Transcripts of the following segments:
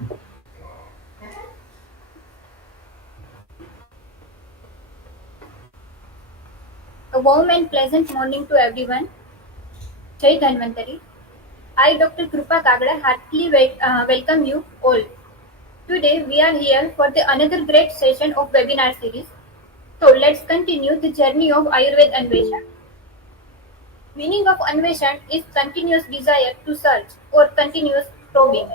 A warm and pleasant morning to everyone. Jai Dhanvantari. I, Dr. Krupa Kagda, heartily welcome you all. Today we are here for the another great session of webinar series. So let's continue the journey of Ayurveda-Anweshana. Meaning of Anveshan is continuous desire to search or continuous probing.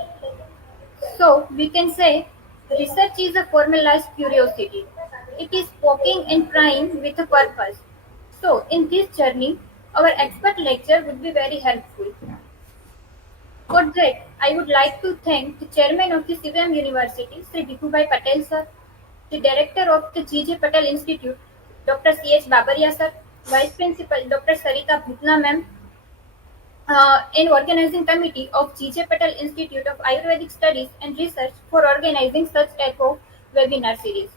So we can say research is a formalized curiosity. It is poking and prying with a purpose. So in this journey, our expert lecture would be very helpful. For that, I would like to thank the chairman of the CVM University, Sri Bhikubhai Patel sir, the director of the G.J. Patel Institute, Dr. C.H. Babaria sir, vice principal Dr. Sarita Bhutna ma'am, and organizing committee of G.J. Patel Institute of Ayurvedic Studies and Research for organizing such type of webinar series.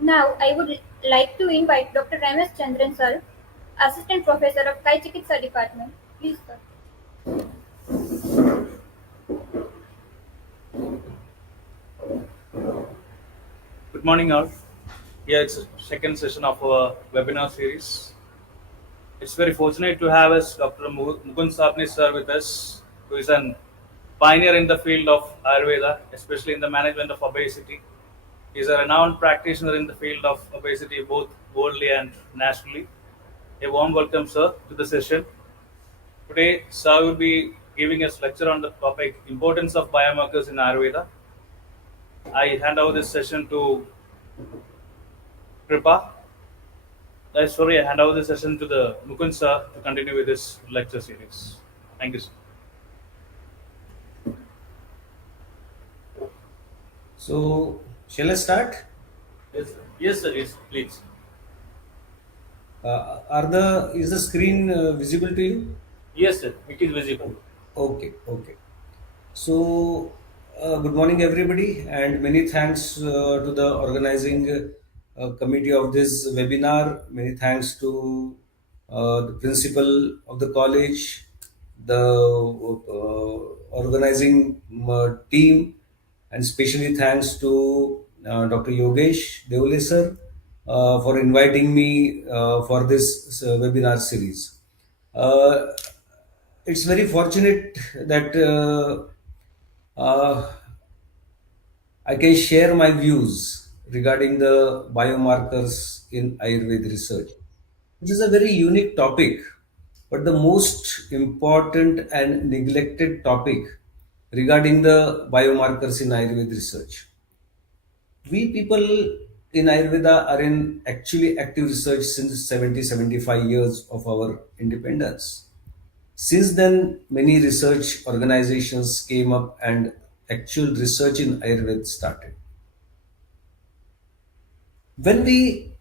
Now, I would like to invite Dr. Ramesh Chandran sir, assistant professor of Kayachikitsa department. Please, sir. Good morning, all. Yeah, it's a second session of our webinar series. It's very fortunate to have us Dr. Mukund Sabnis sir with us, who is an pioneer in the field of Ayurveda, especially in the management of obesity. He is a renowned practitioner in the field of obesity, both worldly and nationally. A warm welcome, sir, to the session. Today, sir will be giving us lecture on the topic Importance of Biomarkers in Ayurveda. I hand over this session to Kripa. Sorry, I hand over the session to the Mukund sir to continue with this lecture series. Thank you, sir. So, shall I start? Yes, sir. Yes, sir. Yes, please. Is the screen visible to you? Yes, sir. It is visible. Okay, okay. So, good morning, everybody, and many thanks to the organizing committee of this webinar. Many thanks to the principal of the college, the organizing team, and especially thanks to Dr. Yogesh Devole sir for inviting me for this webinar series. Uh, it's very fortunate that uh, I can share my views regarding the biomarkers in Ayurveda research. It is a very unique topic, but the most important and neglected topic regarding the biomarkers in Ayurveda research. We people in Ayurveda are in actually active research since 75 years of our independence. Since then, many research organizations came up and actual research in Ayurveda started. When we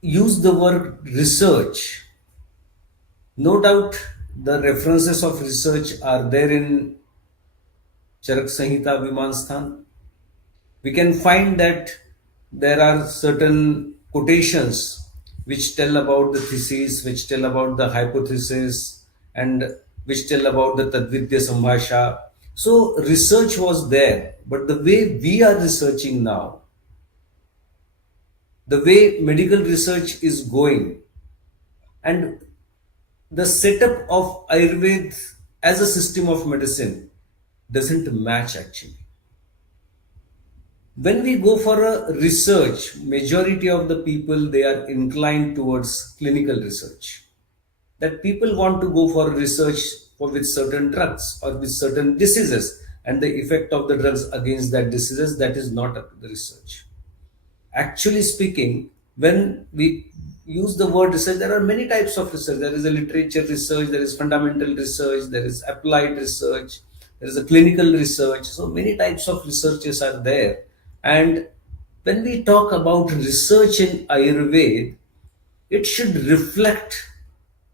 use the word research, no doubt the references of research are there in Charak Samhita Vimansthan. We can find that there are certain quotations which tell about the thesis, which tell about the hypothesis, and which tell about the Tadvidya Sambhasha. So research was there, but the way we are researching now, the way medical research is going, and the setup of Ayurveda as a system of medicine doesn't match actually. When we go for a research, majority of the people they are inclined towards clinical research. That people want to go for research for with certain drugs or with certain diseases and the effect of the drugs against that diseases, that is not the research. Actually speaking, when we use the word research, there are many types of research. There is a literature research, there is fundamental research, there is applied research, there is a clinical research. So many types of researches are there. And when we talk about research in Ayurveda, it should reflect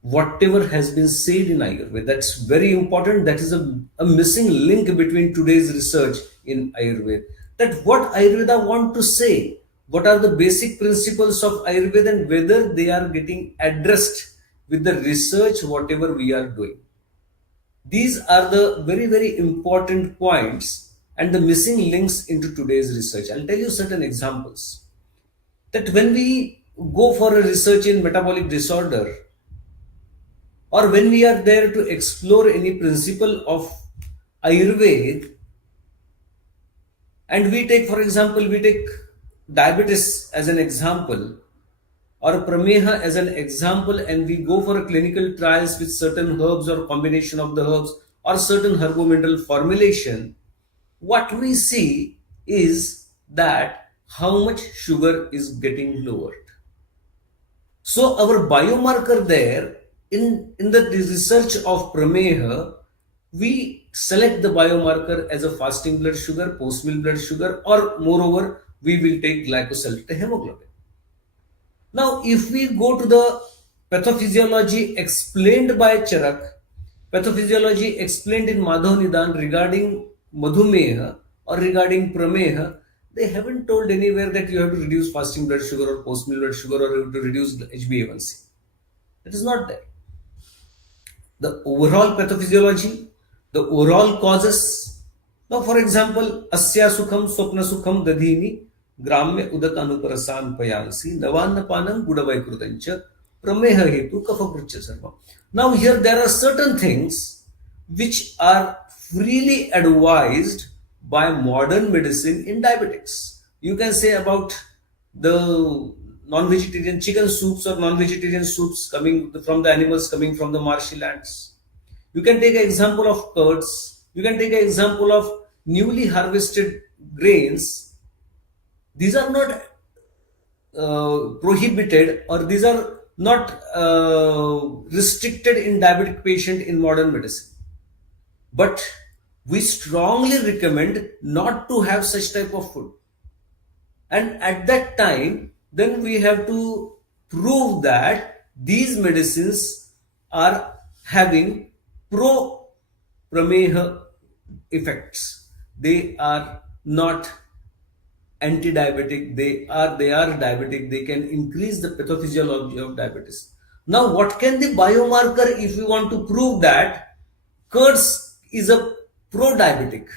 whatever has been said in Ayurveda. That's very important. That is a missing link between today's research in Ayurveda. That what Ayurveda want to say, what are the basic principles of Ayurveda and whether they are getting addressed with the research, whatever we are doing. These are the very, very important points. and the missing links into today's research. I'll tell you certain examples. That when we go for a research in metabolic disorder, or when we are there to explore any principle of Ayurveda, and we take, for example, we take diabetes as an example, or prameha as an example, and we go for a clinical trials with certain herbs or combination of the herbs or certain herbomineral formulation, what we see is that how much sugar is getting lowered. So our biomarker there in the research of prameha, we select the biomarker as a fasting blood sugar, post meal blood sugar, or moreover, we will take glycosylated hemoglobin. Now, if we go to the pathophysiology explained by Charak, pathophysiology explained in Madhav Nidan regarding Madhumeha or regarding Prameha, they haven't told anywhere that you have to reduce fasting blood sugar or post meal blood sugar or you have to reduce HbA1c. It is not there. The overall pathophysiology, the overall causes. Now, for example, Asya Sukham Swapna Sukham Dadhini Gramya Udak Anuparasan Payansi Navanna Panam Gudavai Krudancha Prameha Hetu Kapha Sarva. Now, here there are certain things which are freely advised by modern medicine in diabetics. You can say about the non-vegetarian chicken soups or non-vegetarian soups coming from the animals coming from the marshy lands. You can take an example of curds. You can take an example of newly harvested grains. These are not prohibited, or these are not restricted in diabetic patient in modern medicine. But we strongly recommend not to have such type of food. And at that time, then we have to prove that these medicines are having pro-prameha effects. They are not anti-diabetic, they are diabetic, they can increase the pathophysiology of diabetes. Now, what can the biomarker, if we want to prove that curds is a pro-diabetic,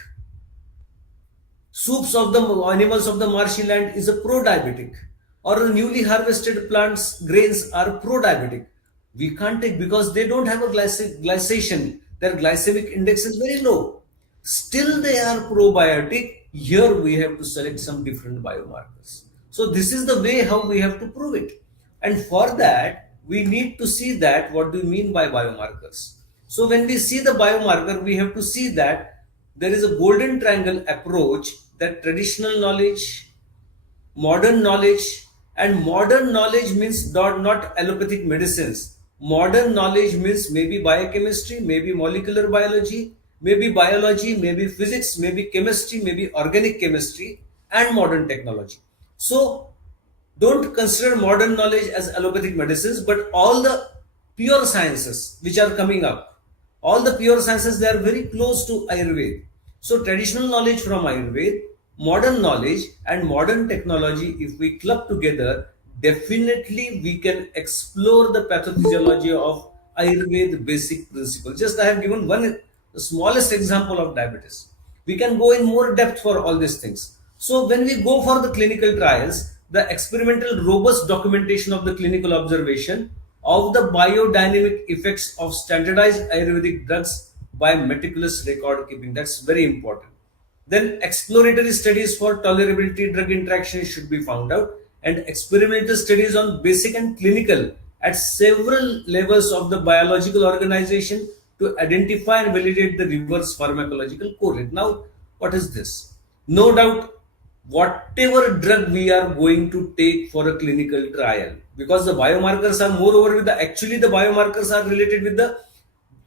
soups of the animals of the marshy land is a pro-diabetic, or newly harvested plants, grains are pro-diabetic? We can't take, because they don't have a glycation, their glycemic index is very low. Still they are probiotic. Here we have to select some different biomarkers. So this is the way how we have to prove it. And for that, we need to see that what do you mean by biomarkers. So when we see the biomarker, we have to see that there is a golden triangle approach, that traditional knowledge, modern knowledge, and modern knowledge means not allopathic medicines. Modern knowledge means maybe biochemistry, maybe molecular biology, maybe biology, maybe physics, maybe chemistry, maybe organic chemistry, and modern technology. So don't consider modern knowledge as allopathic medicines, but all the pure sciences which are coming up, all the pure sciences, they are very close to Ayurveda. So traditional knowledge from Ayurveda, modern knowledge and modern technology, if we club together, definitely we can explore the pathophysiology of Ayurveda basic principle. Just I have given one, the smallest example of diabetes. We can go in more depth for all these things. So when we go for the clinical trials, the experimental robust documentation of the clinical observation of the biodynamic effects of standardized Ayurvedic drugs by meticulous record keeping. That's very important. Then exploratory studies for tolerability drug interactions should be found out, and experimental studies on basic and clinical at several levels of the biological organization to identify and validate the reverse pharmacological correlate. Now, what is this? No doubt, whatever drug we are going to take for a clinical trial, because the biomarkers are moreover with the, actually the biomarkers are related with the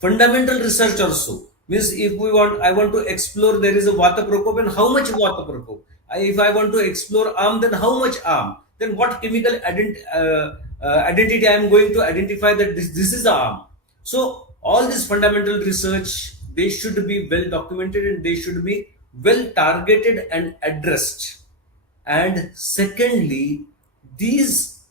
fundamental research also. Means if we want, I want to explore, there is a vata prakop, and how much vata prakop. If I want to explore arm, then how much arm? Then what chemical identity I am going to identify that this is the arm. So all this fundamental research, they should be well documented and they should be well targeted and addressed. And secondly, these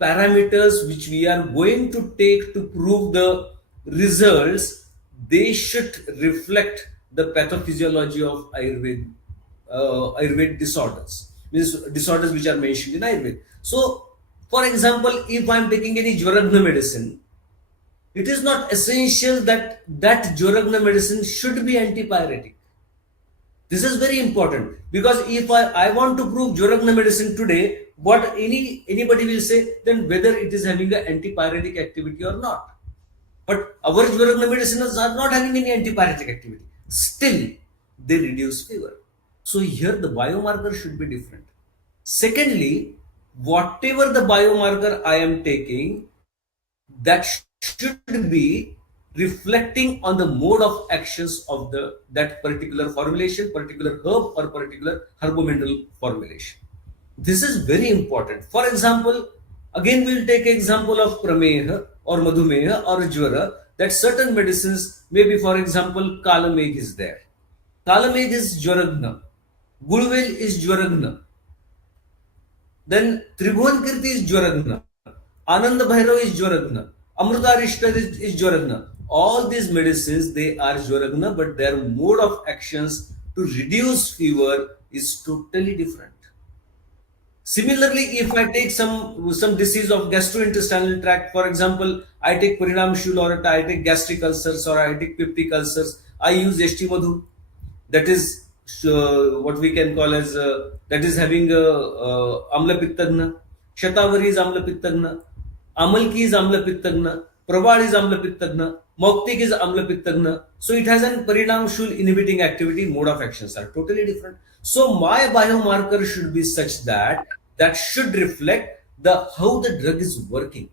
parameters which we are going to take to prove the results, they should reflect the pathophysiology of Ayurved disorders, means disorders which are mentioned in Ayurveda. So, for example, if I am taking any Jwaragna medicine, it is not essential that that Jwaragna medicine should be antipyretic. This is very important, because if I want to prove Jwaragna medicine today, what anybody will say then whether it is having an antipyretic activity or not. But our Jwaragna medicines are not having any antipyretic activity. Still, they reduce fever. So here the biomarker should be different. Secondly, whatever the biomarker I am taking, that should be reflecting on the mode of actions of the that particular formulation, particular herb or particular herbomineral formulation. This is very important. For example, again we'll take example of prameha or madhumeha or jwara, that certain medicines, maybe for example kalameg is there. Kalameg is jwaragna, gulvel is jwaragna, then Tribhuvan Kirti is Jwaragna, Ananda Bhairav is Jwaragna, Amrutarishta is Jwaragna. All these medicines, they are Jwaragna, but their mode of actions to reduce fever is totally different. Similarly, if I take some disease of gastrointestinal tract, for example, I take Parinam Shul or I take gastric ulcers or I take peptic ulcers, I use Ht Madhu, that is what we can call as that is having Amla Pittagna, Shatavari is Amla Pittagna, Amalki is Amla Pittagna, Prabal is Amla Pittagna, Moktik is Amla Pittagna. So it has an Parinam Shul inhibiting activity, mode of actions are totally different. So my biomarker should be such that that should reflect the how the drug is working.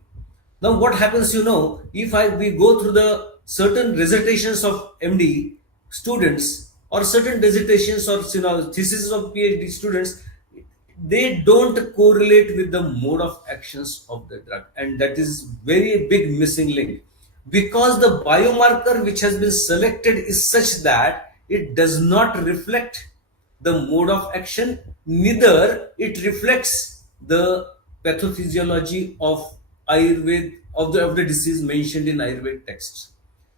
Now what happens, if we go through the certain dissertations of MD students or certain dissertations or theses of PhD students, they don't correlate with the mode of actions of the drug, and that is very big missing link, because the biomarker which has been selected is such that it does not reflect the mode of action, neither it reflects the pathophysiology of Ayurveda of the disease mentioned in Ayurvedic texts.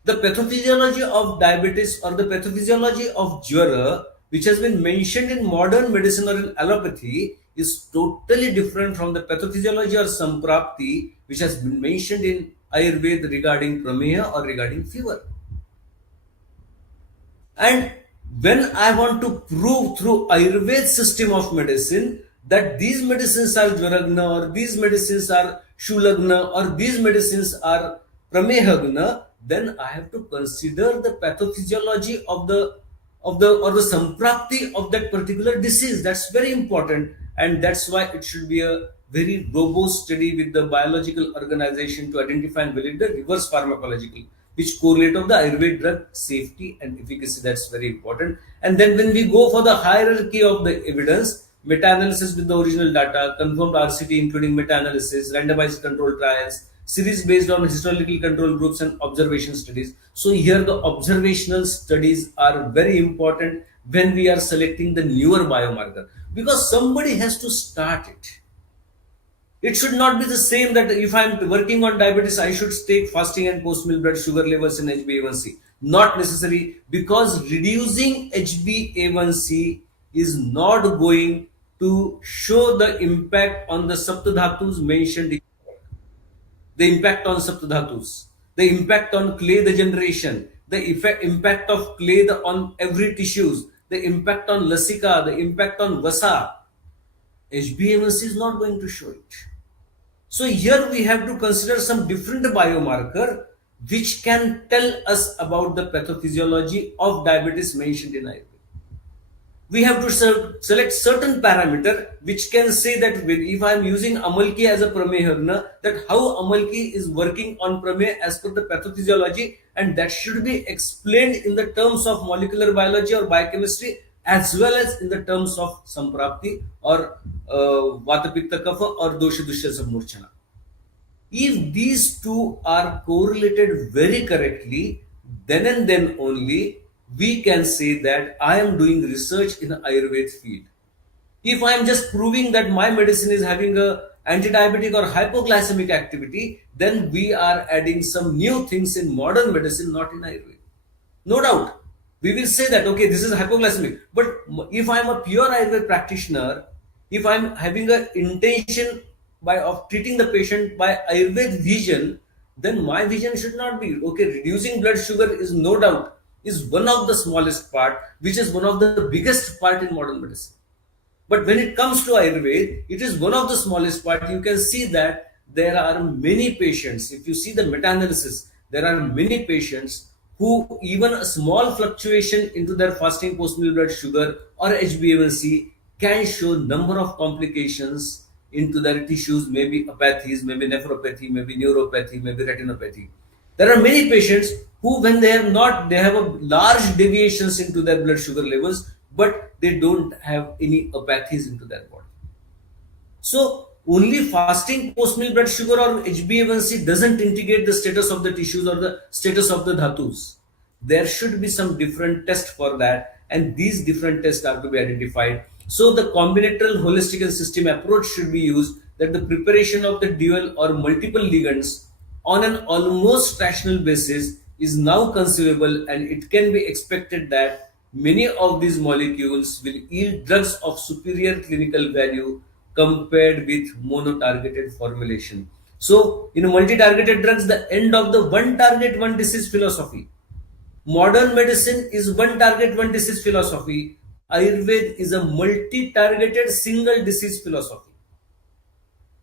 The pathophysiology of diabetes or the pathophysiology of jwara, which has been mentioned in modern medicine or in allopathy, is totally different from the pathophysiology or samprapti, which has been mentioned in Ayurveda regarding prameha or regarding fever. And when I want to prove through Ayurveda system of medicine that these medicines are Jwaragna or these medicines are Shulagna or these medicines are Pramehagna, then I have to consider the pathophysiology of the samprapti of that particular disease. That's very important, and that's why it should be a very robust study with the biological organization to identify and validate the reverse pharmacological, which correlate of the Ayurveda drug safety and efficacy. That's very important. And then when we go for the hierarchy of the evidence, meta-analysis with the original data, confirmed RCT including meta-analysis, randomized control trials, series based on historical control groups and observation studies. So here the observational studies are very important when we are selecting the newer biomarker, because somebody has to start it. It should not be the same that if I'm working on diabetes, I should take fasting and post-meal blood sugar levels and HbA1c. Not necessary, because reducing HbA1c is not going to show the impact on the saptadhatus mentioned, the impact on saptadhatus, the impact on clay degeneration, the impact of clay on every tissues, the impact on lasika, the impact on vasa. HbA1c is not going to show it. So here we have to consider some different biomarker which can tell us about the pathophysiology of diabetes mentioned in Ayurveda. We have to select certain parameter which can say that if I am using Amalki as a Pramehagna, that how Amalki is working on Prameha as per the pathophysiology, and that should be explained in the terms of molecular biology or biochemistry as well as in the terms of Samprapti or Vata Pitta Kapha or Dosha Dushya Samurchana. If these two are correlated very correctly, then and then only we can say that I am doing research in the Ayurveda field. If I am just proving that my medicine is having a anti-diabetic or hypoglycemic activity, then we are adding some new things in modern medicine, not in Ayurveda. No doubt, We will say that, okay, this is hypoglycemic. But if I'm a pure Ayurveda practitioner, if I'm having an intention of treating the patient by Ayurveda vision, then my vision should not be, okay, reducing blood sugar is no doubt is one of the smallest part, which is one of the biggest part in modern medicine. But when it comes to Ayurveda, it is one of the smallest part. You can see that there are many patients. If you see the meta-analysis, there are many patients who even a small fluctuation into their fasting post-meal blood sugar or HbA1c can show number of complications into their tissues, maybe apathies, maybe nephropathy, maybe neuropathy, maybe retinopathy. There are many patients who, when they have a large deviations into their blood sugar levels, but they don't have any apathies into their body. So only fasting post-meal blood sugar or HbA1c doesn't indicate the status of the tissues or the status of the dhatus. There should be some different test for that, and these different tests are to be identified. So the combinatorial holistic and system approach should be used, that the preparation of the dual or multiple ligands on an almost rational basis is now conceivable, and it can be expected that many of these molecules will yield drugs of superior clinical value compared with mono-targeted formulation. So, in multi-targeted drugs, the end of the one target, one disease philosophy. Modern medicine is one target, one disease philosophy. Ayurveda is a multi-targeted single disease philosophy.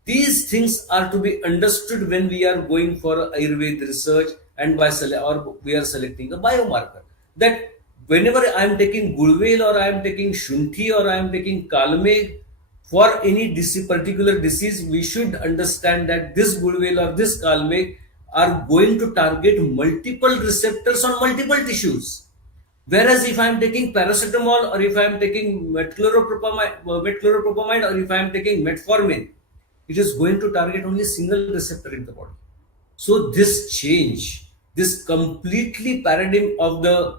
These things are to be understood when we are going for Ayurveda research and or we are selecting a biomarker. That whenever I am taking Gulvel or I am taking Shunthi or I am taking Kalme for any particular disease, we should understand that this Gulvel or this Kalme are going to target multiple receptors on multiple tissues. Whereas if I am taking paracetamol or if I am taking metchloropropamide or if I am taking metformin, it is going to target only single receptor in the body. So this change, this completely paradigm of the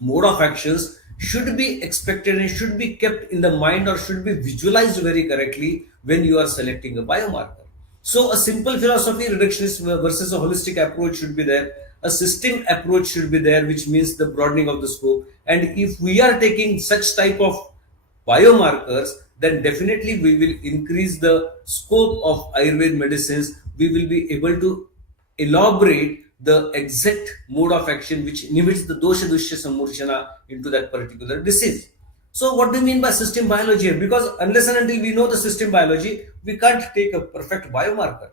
mode of actions should be expected and should be kept in the mind or should be visualized very correctly when you are selecting a biomarker. So a simple philosophy reductionist versus a holistic approach should be there. A system approach should be there, which means the broadening of the scope. And if we are taking such type of biomarkers, then definitely we will increase the scope of Ayurveda medicines. We will be able to elaborate the exact mode of action which inhibits the dosha dushya samurshana into that particular disease. So what do you mean by system biology here? Because unless and until we know the system biology, we can't take a perfect biomarker.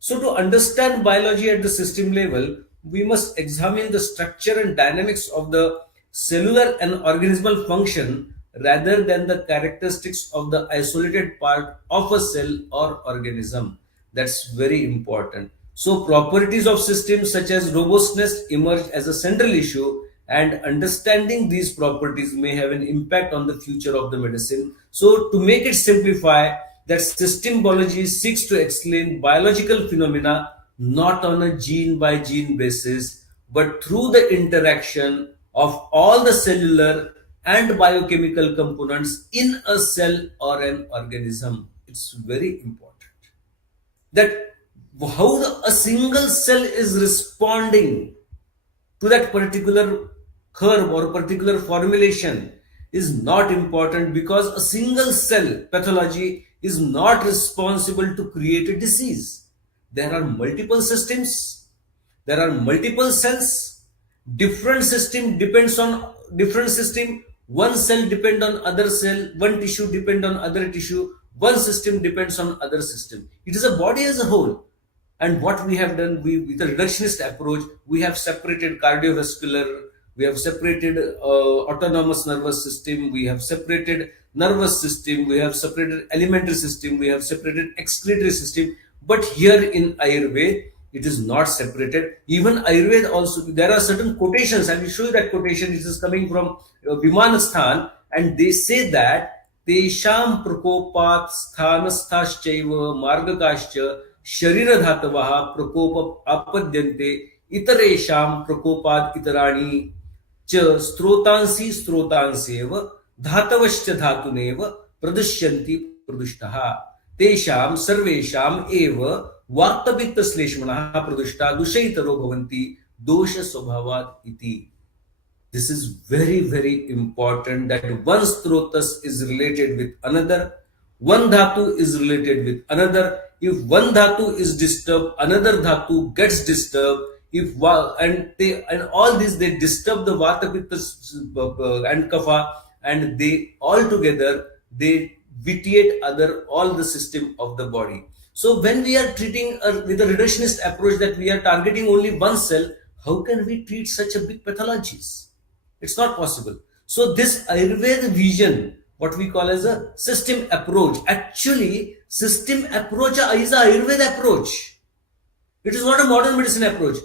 So to understand biology at the system level, we must examine the structure and dynamics of the cellular and organismal function rather than the characteristics of the isolated part of a cell or organism. That's very important. So properties of systems such as robustness emerge as a central issue, and understanding these properties may have an impact on the future of the medicine. So to make it simplify, that system biology seeks to explain biological phenomena not on a gene by gene basis, but through the interaction of all the cellular and biochemical components in a cell or an organism. It's very important that how a single cell is responding to that particular curve or particular formulation is not important, because a single cell pathology is not responsible to create a disease. There are multiple systems, there are multiple cells, different system depends on different system, one cell depend on other cell, one tissue depend on other tissue, one system depends on other system. It is a body as a whole. And what we have done, with a reductionist approach, we have separated cardiovascular, we have separated autonomous nervous system, we have separated nervous system, we have separated alimentary system, we have separated excretory system. But here in Ayurveda, it is not separated. Even Ayurveda also, there are certain quotations. I will show you that quotation. It is coming from Vimanasthan, and they say that Tesham prakopat sthanasthashchaiva margakascha sharira dhatavah prakopa apadyante itaresam prakopad itarani च स्त्रोतांसी स्त्रोतांसेव धातवश्च धातुनेव प्रदुष्यन्ति प्रदुष्टः तेषां सर्वेषाम् एव वाक्तपित्तश्लेष्मणः प्रदुष्टा दूषयितरो भवन्ति दोष स्वभावात् इति. This is very, very important, that one strotas is related with another, one dhatu is related with another. If one dhatu is disturbed, another dhatu gets disturbed. And all these, they disturb the vata, pitta, and kapha, and they all together they vitiate other all the system of the body. So when we are treating with a reductionist approach, that we are targeting only one cell, how can we treat such a big pathologies? It's not possible. So this Ayurveda vision, what we call as a system approach, actually system approach is a Ayurveda approach. It is not a modern medicine approach.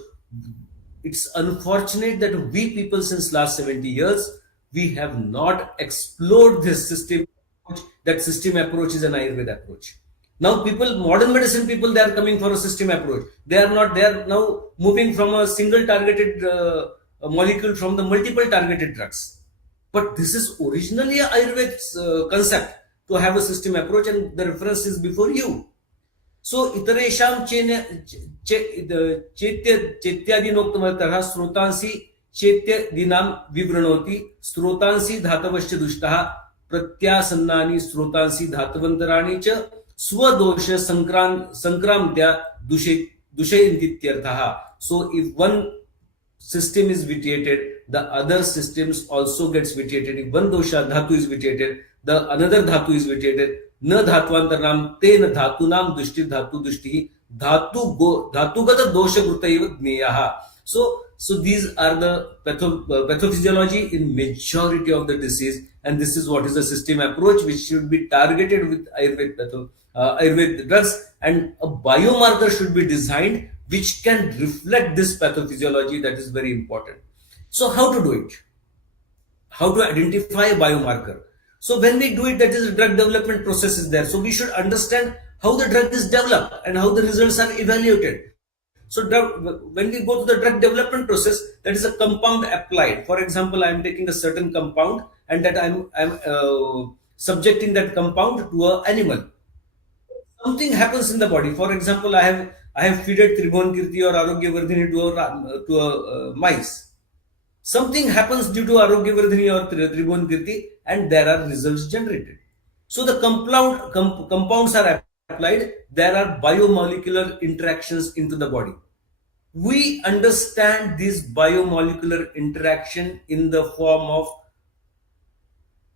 It's unfortunate that we people since last 70 years, we have not explored this system approach. That system approach is an Ayurveda approach. Now people, modern medicine people, they are coming for a system approach. They are now moving from a single targeted molecule from the multiple targeted drugs. But this is originally a Ayurveda concept, to have a system approach, and the reference is before you. So iteration चेत्यादिनोक्तमतः स्रोतांसि चेत्यादीनां विवृणोति स्रोतांसि धातवश्च दुष्टः प्रत्यासन्नानि स्रोतांसि धातवन्तराणि च स्वदोष संक्रांत्या दूषयन्तीत्यर्थः. So if one system is vitiated, the other systems also gets vitiated. If one dosha dhatu is vitiated, the another dhatu is vitiated. न धात्वांतरनाम तेन धातूनाम दुष्टि धातु दुष्टि धातुगत दोषकृत एव ज्ञेयः. So these are the pathophysiology in majority of the disease, and this is what is the system approach which should be targeted with Ayurveda drugs, and a biomarker should be designed which can reflect this pathophysiology. That is very important. So how to do it? How to identify a biomarker? So when we do it, that is, the drug development process is there. So we should understand how the drug is developed and how the results are evaluated. So when we go to the drug development process, that is a compound applied. For example, I am taking a certain compound, and that I'm subjecting that compound to an animal. Something happens in the body. For example, I have fed Tribhuvankirti or Arogyavardhini to a mice. Something happens due to Arogyavardhini or Tribhuvankirti, and there are results generated. So the compounds are applied. There are biomolecular interactions into the body. We understand this biomolecular interaction in the form of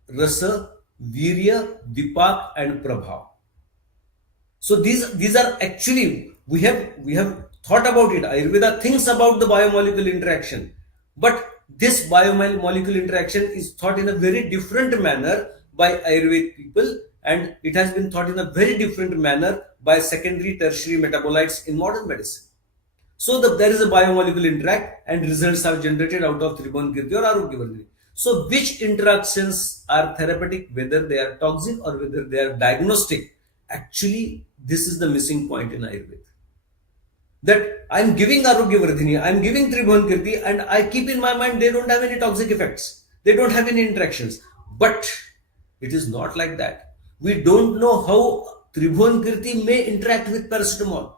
rasa, virya, vipak, and prabhav. So these are actually, we have thought about it. Ayurveda thinks about the biomolecular interaction, but this biomolecular interaction is thought in a very different manner by Ayurvedic people, and it has been thought in a very different manner by secondary, tertiary metabolites in modern medicine. So there is a biomolecular interact, and results are generated out of Tribhuvankirti or Arogyavardhini. So which interactions are therapeutic, whether they are toxic or whether they are diagnostic? Actually, this is the missing point in Ayurveda. That I'm giving Arogyavardhini, I'm giving Tribhuvankirti, and I keep in my mind they don't have any toxic effects. They don't have any interactions. But it is not like that. We don't know how Tribhuvankirti may interact with paracetamol.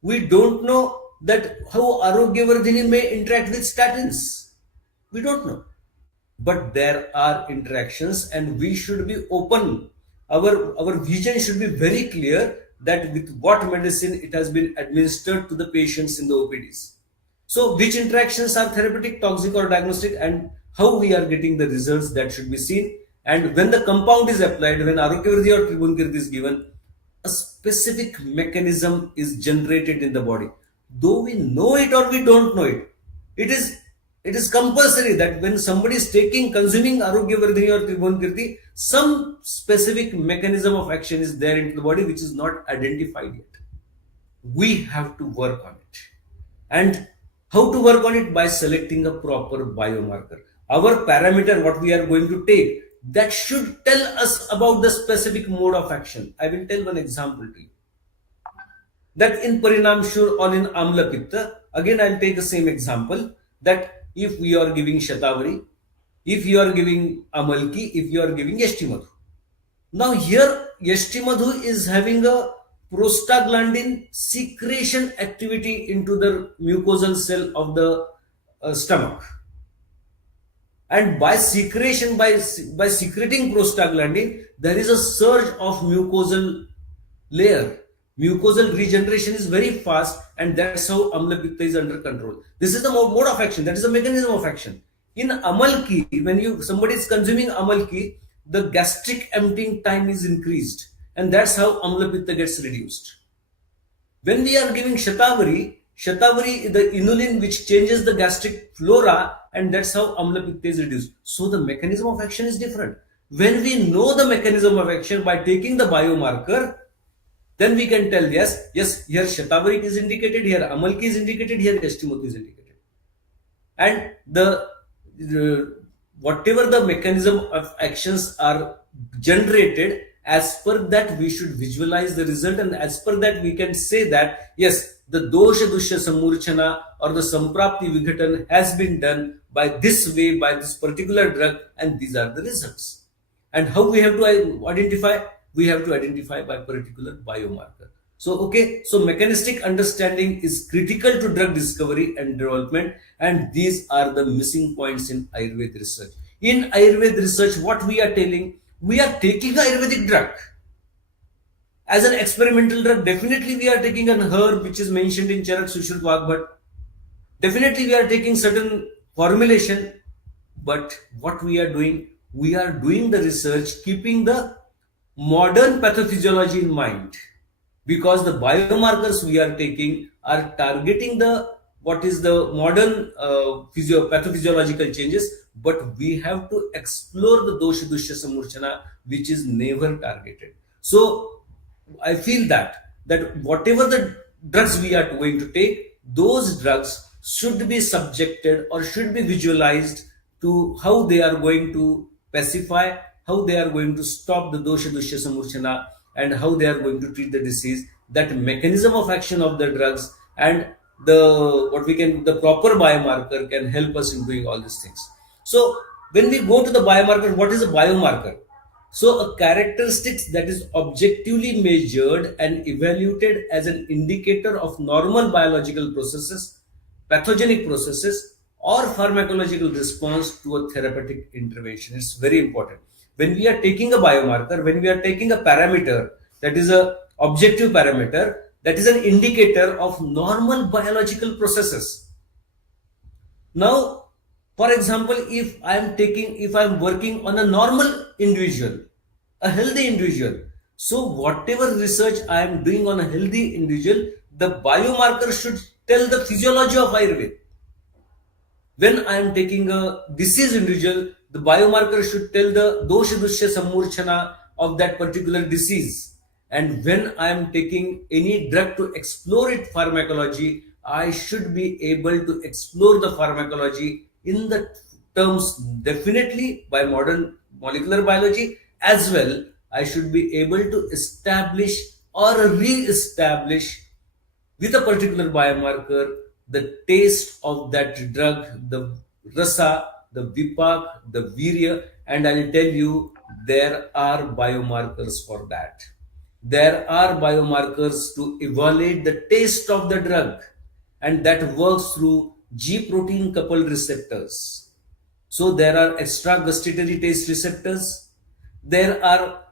We don't know that how Arogyavardhini may interact with statins. We don't know. But there are interactions, and we should be open. Our vision should be very clear that with what medicine it has been administered to the patients in the OPDs. So which interactions are therapeutic, toxic, or diagnostic, and how we are getting the results, that should be seen. And when the compound is applied, when Arogyavardhini or Tribhuvankirti is given, a specific mechanism is generated in the body. Though we know it or we don't know it, it is compulsory that when somebody is consuming Arogyavardhini or Tribhuvankirti, some specific mechanism of action is there into the body which is not identified yet. We have to work on it. And how to work on it? By selecting a proper biomarker. Our parameter, what we are going to take, that should tell us about the specific mode of action. I will tell one example to you. That in Parinam Shur or in Amla Pitta, again I'll take the same example, that if we are giving Shatavari, if you are giving Amalki, if you are giving Yashtimadhu. Now here Yashtimadhu is having a prostaglandin secretion activity into the mucosal cell of the stomach. And by secretion, by secreting prostaglandin, there is a surge of mucosal layer. Mucosal regeneration is very fast, and that's how amla pitta is under control. This is the mode of action. That is the mechanism of action. In amalki, when somebody is consuming amalki, the gastric emptying time is increased, and that's how amla pitta gets reduced. When we are giving Shatavari is the inulin which changes the gastric flora, and that's how amla pitta is reduced. So the mechanism of action is different. When we know the mechanism of action by taking the biomarker, then we can tell yes, here Shatavari is indicated, here Amalki is indicated, here Yashtimoti is indicated. And the whatever the mechanism of actions are generated, as per that we should visualize the result, and as per that we can say that yes, the dosha dushya samurchana or the samprapti vighatan has been done by this way, by this particular drug, and these are the results. And how we have to identify? We have to identify by particular biomarker. So mechanistic understanding is critical to drug discovery and development, and these are the missing points in Ayurveda research. In Ayurveda research, what we are telling, we are taking Ayurvedic drug as an experimental drug. Definitely we are taking an herb which is mentioned in Charak Sushruta Vagbhat. Definitely we are taking certain formulation, but what we are doing the research keeping the modern pathophysiology in mind, because the biomarkers we are taking are targeting the what is the modern pathophysiological changes, but we have to explore the dosha dushya samurchana which is never targeted. So I feel that whatever the drugs we are going to take, those drugs should be subjected or should be visualized to how they are going to pacify, how they are going to stop the dosha dushya samurchana, and how they are going to treat the disease. That mechanism of action of the drugs and the proper biomarker can help us in doing all these things. So when we go to the biomarker, what is a biomarker? So a characteristics that is objectively measured and evaluated as an indicator of normal biological processes, pathogenic processes, or pharmacological response to a therapeutic intervention. It's very important. When we are taking a biomarker, when we are taking a parameter that is a objective parameter, that is an indicator of normal biological processes. Now, for example, if I am working on a normal individual, a healthy individual, so whatever research I am doing on a healthy individual, the biomarker should tell the physiology of Ayurveda. When I am taking a diseased individual, the biomarker should tell the dosha dushya samurchana of that particular disease. And when I am taking any drug to explore its pharmacology, I should be able to explore the pharmacology in the terms definitely by modern molecular biology, as well I should be able to establish or re-establish with a particular biomarker the taste of that drug, the rasa, the vipak, the virya, and I will tell you there are biomarkers for that. There are biomarkers to evaluate the taste of the drug, and that works through G protein coupled receptors. So there are extra gustatory taste receptors. There are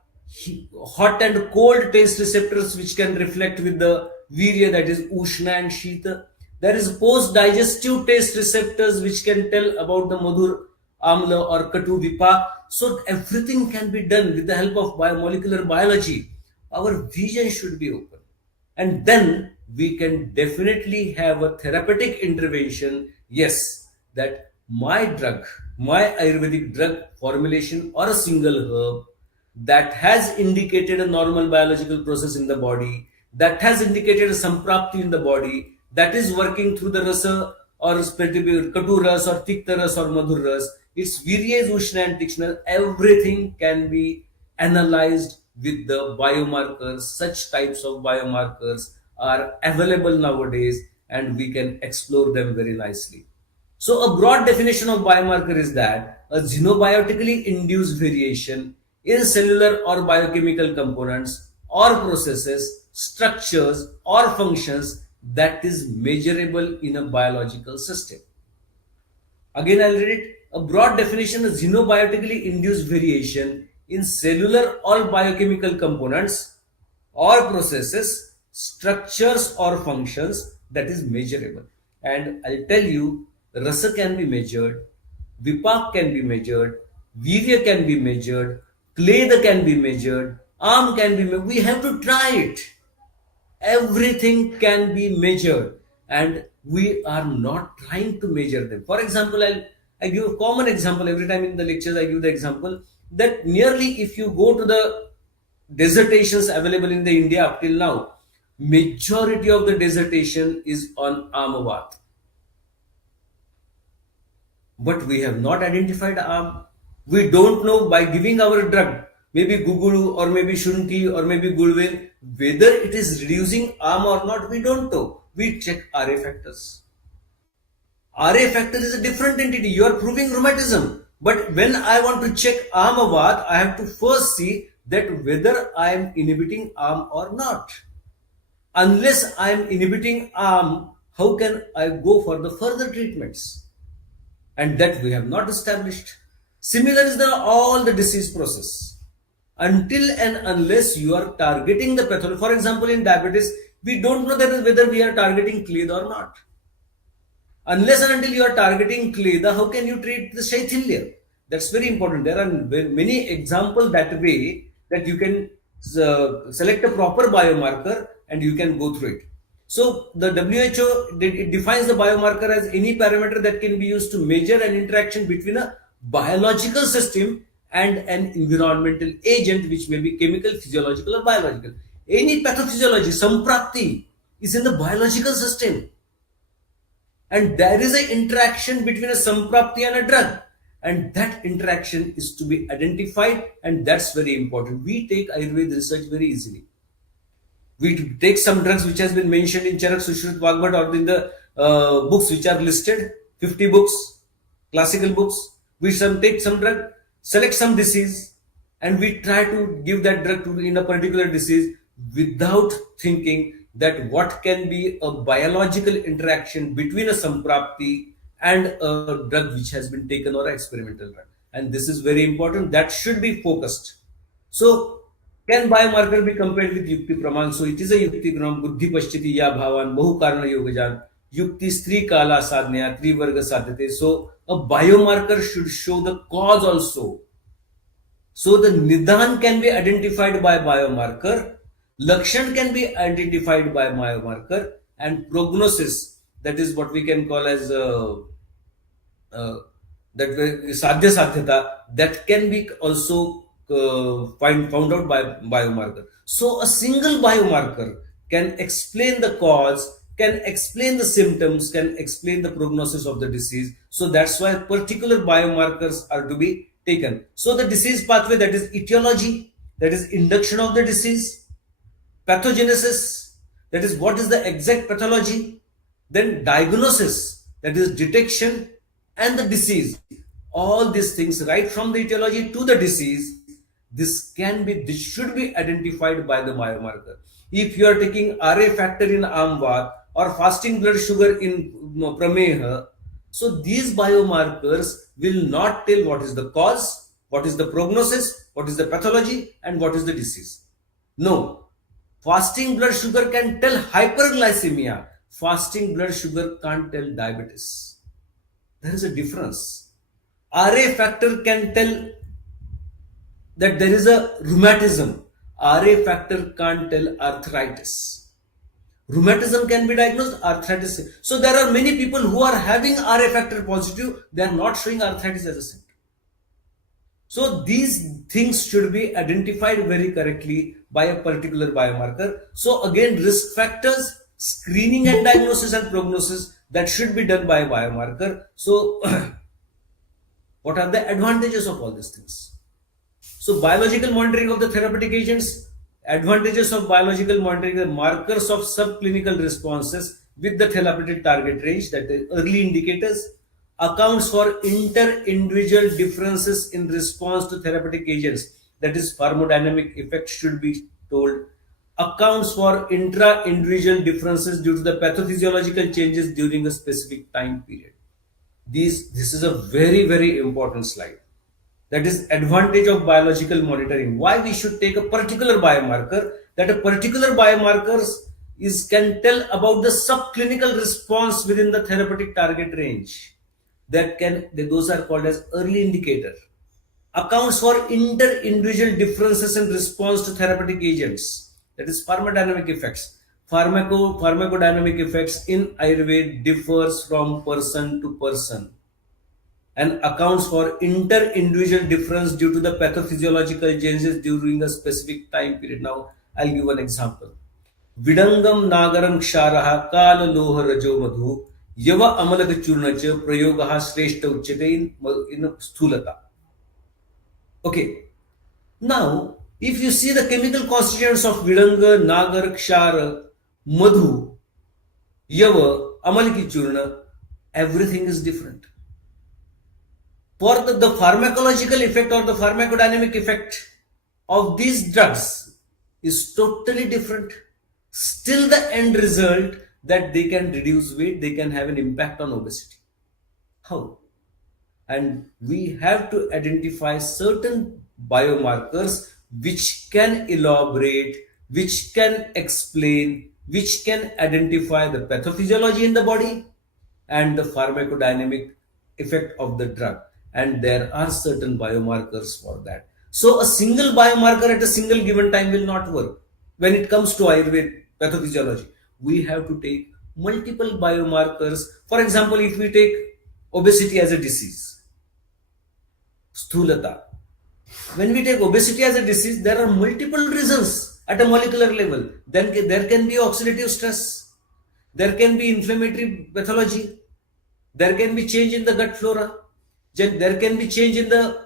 hot and cold taste receptors which can reflect with the virya, that is Ushna and Shita. There is post digestive taste receptors which can tell about the Madhur, Amla or Katu Vipak. So everything can be done with the help of biomolecular biology. Our vision should be open. And then we can definitely have a therapeutic intervention. Yes, that my drug, my Ayurvedic drug formulation or a single herb that has indicated a normal biological process in the body, that has indicated a samprapti in the body, that is working through the rasa or katu ras or tikta ras or madhur ras, its virya is ushna and tikshna, everything can be analyzed with the biomarkers. Such types of biomarkers are available nowadays and we can explore them very nicely. So a broad definition of biomarker is that a xenobiotically induced variation in cellular or biochemical components or processes, structures or functions that is measurable in a biological system. Again, I'll read it. A broad definition is xenobiotically induced variation in cellular or biochemical components or processes, structures or functions that is measurable. And I'll tell you, rasa can be measured, vipak can be measured, virya can be measured, kleda can be measured, arm can be measured. We have to try it. Everything can be measured, and we are not trying to measure them. For example, I give a common example every time in the lectures. I give the example that nearly if you go to the dissertations available in the India up till now, majority of the dissertation is on Amavat. But we have not identified arm. We don't know by giving our drug, maybe Gugulu or maybe Shunti or maybe Gulwin, whether it is reducing arm or not, we don't know. We check RA factors. RA factor is a different entity. You are proving rheumatism. But when I want to check Amavat, I have to first see that whether I am inhibiting arm or not. Unless I am inhibiting arm, how can I go for the further treatments? And that we have not established. Similar is the all the disease process. Until and unless you are targeting the pathology. For example, in diabetes, we don't know that whether we are targeting kleda or not. Unless and until you are targeting kleda, how can you treat the shaithilya? That's very important. There are many examples that way that you can select a proper biomarker and you can go through it. So the WHO it defines the biomarker as any parameter that can be used to measure an interaction between a biological system and an environmental agent, which may be chemical, physiological, or biological. Any pathophysiology, samprapti, is in the biological system. And there is an interaction between a samprapti and a drug. And that interaction is to be identified, and that's very important. We take Ayurveda research very easily. We take some drugs which has been mentioned in Charak Sushruta Bhagavad or in the books which are listed, 50 books, classical books. We take some drug, select some disease, and we try to give that drug to in a particular disease without thinking that what can be a biological interaction between a samprapti and a drug which has been taken or an experimental drug. And this is very important. That should be focused. So, can biomarker be compared with Yukti Praman? So, it is a Yukti Praman, Buddhi Pashyati Ya Bhavan, Bahu Karana Yogajan, Yukti Stri Kala Sadhnya, Tri Varga Sadhyate. So, a biomarker should show the cause also. So, the Nidan can be identified by biomarker, Lakshan can be identified by biomarker, and prognosis, that is what we can call as that sadhya sadhyata, that can be also found out by biomarker. So a single biomarker can explain the cause, can explain the symptoms, can explain the prognosis of the disease. So that's why particular biomarkers are to be taken. So the disease pathway, that is etiology, that is induction of the disease, pathogenesis, that is what is the exact pathology, then diagnosis, that is detection, and the disease. All these things, right from the etiology to the disease, this should be identified by the biomarker. If you are taking RA factor in Amvat or fasting blood sugar in Prameha, so these biomarkers will not tell what is the cause, what is the prognosis, what is the pathology, and what is the disease. No. Fasting blood sugar can tell hyperglycemia. Fasting blood sugar can't tell diabetes. There is a difference. RA factor can tell that there is a rheumatism. RA factor can't tell arthritis. Rheumatism can be diagnosed, arthritis. So there are many people who are having RA factor positive, they are not showing arthritis as a symptom. So these things should be identified very correctly by a particular biomarker. So again, risk factors, screening and diagnosis and prognosis, that should be done by a biomarker. So what are the advantages of all these things? So biological monitoring of the therapeutic agents, advantages of biological monitoring, the markers of subclinical responses with the therapeutic target range, that is early indicators, accounts for inter-individual differences in response to therapeutic agents, that is pharmacodynamic effect should be told, accounts for intra-individual differences due to the pathophysiological changes during a specific time period. This is a very, very important slide. That is advantage of biological monitoring. Why we should take a particular biomarker, that a particular biomarkers is can tell about the subclinical response within the therapeutic target range. Those are called as early indicator. Accounts for inter-individual differences in response to therapeutic agents. That is pharmacodynamic effects. Pharmacodynamic effects in Ayurveda differs from person to person and accounts for inter-individual difference due to the pathophysiological changes during a specific time period. Now, I'll give an example. Vidangam nagaram ksharaha kala loha rajo madhu yava amalaka churnacha prayogaha shreshta uchyate in sthulata. Okay. Now, if you see the chemical constituents of Vidanga, Nagar, Kshara, Madhu, Yava, Amalaki Churna, everything is different. For the pharmacological effect or the pharmacodynamic effect of these drugs is totally different. Still, the end result that they can reduce weight, they can have an impact on obesity. How? And we have to identify certain biomarkers which can elaborate, which can explain, which can identify the pathophysiology in the body and the pharmacodynamic effect of the drug. And there are certain biomarkers for that. So a single biomarker at a single given time will not work. When it comes to Ayurveda pathophysiology, we have to take multiple biomarkers. For example, if we take obesity as a disease, sthulata. When we take obesity as a disease, there are multiple reasons at a molecular level. Then there can be oxidative stress, there can be inflammatory pathology, there can be change in the gut flora, there can be change in the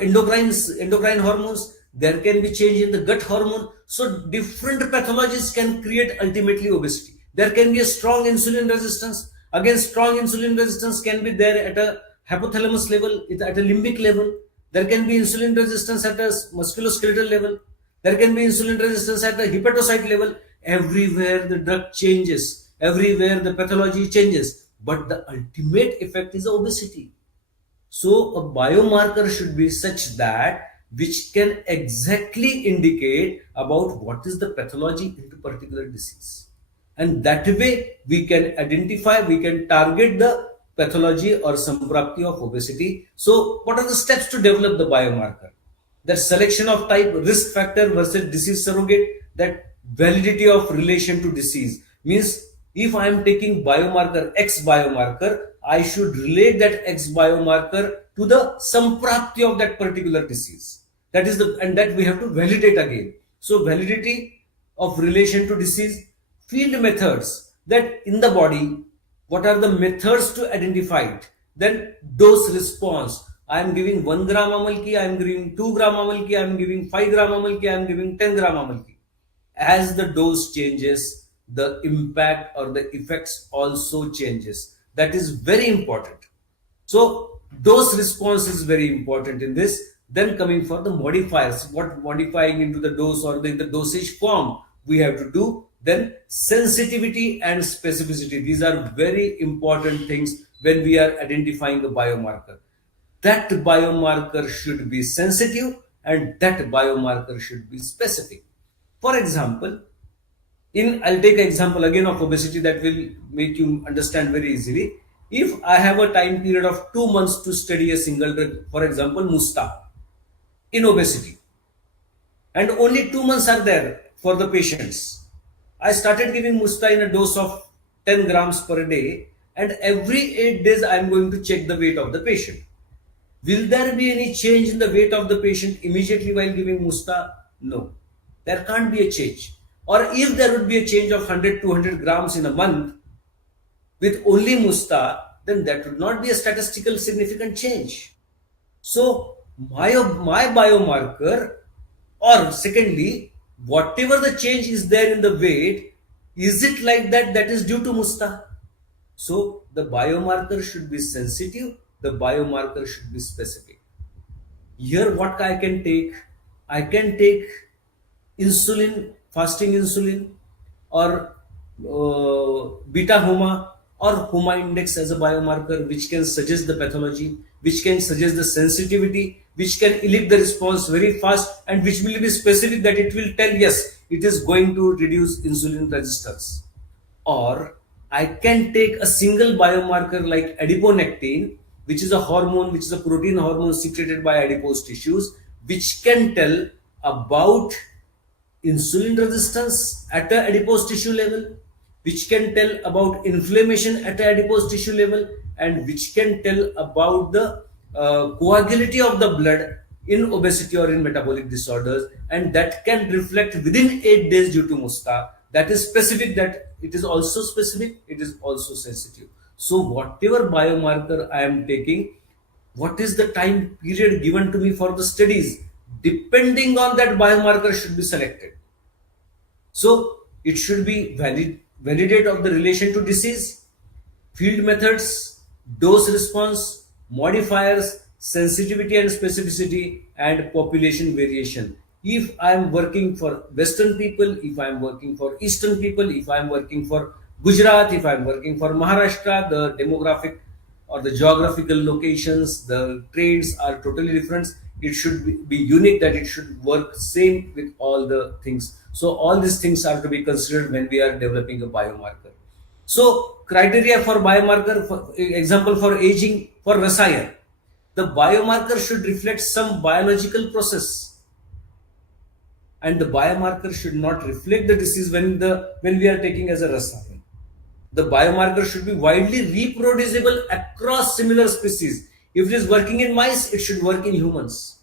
endocrine hormones, there can be change in the gut hormone. So different pathologies can create ultimately obesity. There can be a strong insulin resistance. Again, strong insulin resistance can be there at a hypothalamus level, at a limbic level. There can be insulin resistance at a musculoskeletal level. There can be insulin resistance at a hepatocyte level. Everywhere the drug changes, everywhere the pathology changes, but the ultimate effect is obesity. So a biomarker should be such that which can exactly indicate about what is the pathology into particular disease. And that way we can identify, we can target the pathology or samprapti of obesity. So what are the steps to develop the biomarker? That selection of type, risk factor versus disease surrogate, that validity of relation to disease means if I am taking biomarker X biomarker, I should relate that X biomarker to the samprapti of that particular disease. That is and that we have to validate again. So validity of relation to disease, field methods, that in the body, what are the methods to identify it? Then dose response. I am giving 1 gram amalki, I am giving 2 gram amalki, I am giving 5 gram amalki, I am giving 10 gram amalki. As the dose changes, the impact or the effects also changes. That is very important. So dose response is very important in this. Then coming for the modifiers, what modifying into the dose or the dosage form we have to do. Then sensitivity and specificity. These are very important things when we are identifying the biomarker. That biomarker should be sensitive and that biomarker should be specific. For example, I'll take an example again of obesity that will make you understand very easily. If I have a time period of 2 months to study a single drug, for example, Musta, in obesity, and only 2 months are there for the patients, I started giving Musta in a dose of 10 grams per day, and every 8 days I am going to check the weight of the patient. Will there be any change in the weight of the patient immediately while giving Musta? No. There can't be a change. Or if there would be a change of 100-200 grams in a month with only Musta, then that would not be a statistical significant change. So my biomarker, or secondly, whatever the change is there in the weight, is it like that is due to Musta? So the biomarker should be sensitive, the biomarker should be specific. Here what I can take? I can take insulin, fasting insulin, or beta homa, or HOMA index as a biomarker which can suggest the pathology, which can suggest the sensitivity, which can elicit the response very fast, and which will be specific that it will tell yes, it is going to reduce insulin resistance. Or I can take a single biomarker like adiponectin, which is a hormone, which is a protein hormone secreted by adipose tissues, which can tell about insulin resistance at a adipose tissue level, which can tell about inflammation at a adipose tissue level, and which can tell about the coagulity of the blood in obesity or in metabolic disorders, and that can reflect within 8 days due to musta. That is specific, that it is also specific, it is also sensitive. So whatever biomarker I am taking, what is the time period given to me for the studies, depending on that biomarker should be selected. So it should be validate of the relation to disease, field methods, dose response, modifiers, sensitivity and specificity, and population variation. If I am working for Western people, if I am working for Eastern people, if I am working for Gujarat, if I am working for Maharashtra, the demographic or the geographical locations, the trades are totally different. It should be unique, that it should work same with all the things. So all these things are to be considered when we are developing a biomarker. So criteria for biomarker, for example, for aging, for rasayan, the biomarker should reflect some biological process, and the biomarker should not reflect the disease when we are taking as a rasayan. The biomarker should be widely reproducible across similar species. If it is working in mice, it should work in humans.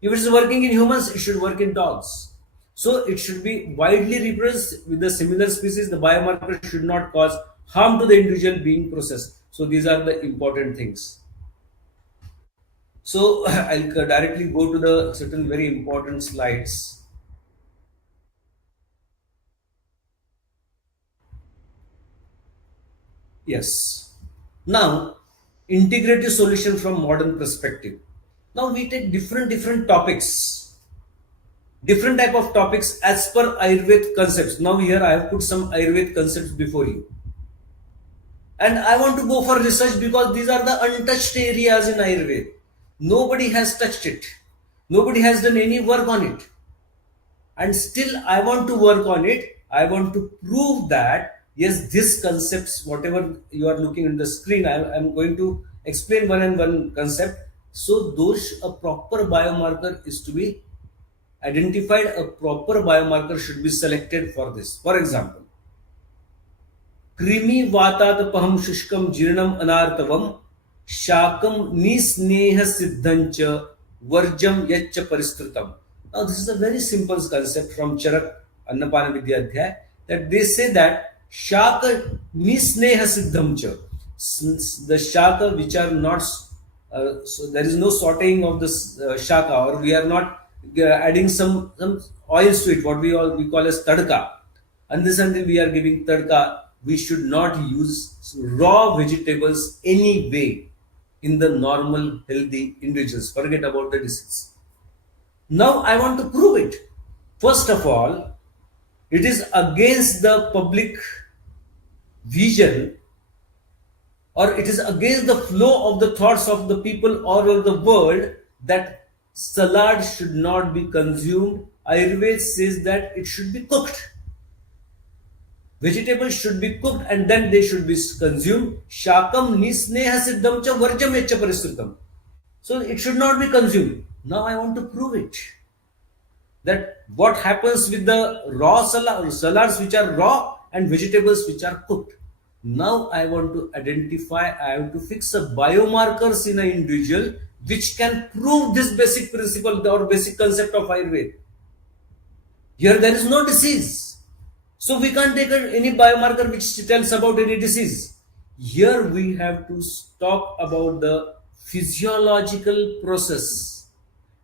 If it is working in humans, it should work in dogs. So it should be widely reproduced with the similar species. The biomarker should not cause harm to the individual being processed. So these are the important things. So I'll directly go to the certain very important slides. Yes. Now, integrative solution from modern perspective. Now we take different topics, different type of topics as per Ayurveda concepts. Now here I have put some Ayurveda concepts before you. And I want to go for research because these are the untouched areas in Ayurveda. Nobody has touched it. Nobody has done any work on it. And still I want to work on it. I want to prove that yes, this concepts, whatever you are looking in the screen, I'm going to explain one and one concept. So those, a proper biomarker is to be identified, a proper biomarker should be selected for this. For example, Krimi vatatapaham shushkam jirnam anartavam shakam nisneha siddhancha varjam yaccha paristritam. Now this is a very simple concept from Charak Annapana Vidya Adhyay, that they say that shaka nisneha siddhamcha, the shaka which are not, so there is no sauteing of this shaka, or we are not adding some oils to it, what we call as tadka. Until we are giving tadka, we should not use raw vegetables anyway in the normal healthy individuals. Forget about the disease. Now I want to prove it. First of all, it is against the public vision, or it is against the flow of the thoughts of the people all over the world, that salad should not be consumed. Ayurveda says that it should be cooked. Vegetables should be cooked and then they should be consumed. Shakam nisneha siddham cha varjam yaccha paristritam. So it should not be consumed. Now I want to prove it. That what happens with the raw salads which are raw and vegetables which are cooked. Now I want to identify, I have to fix a biomarkers in an individual which can prove this basic principle or basic concept of Ayurveda. Here there is no disease. So we can't take any biomarker which tells about any disease. Here we have to talk about the physiological process.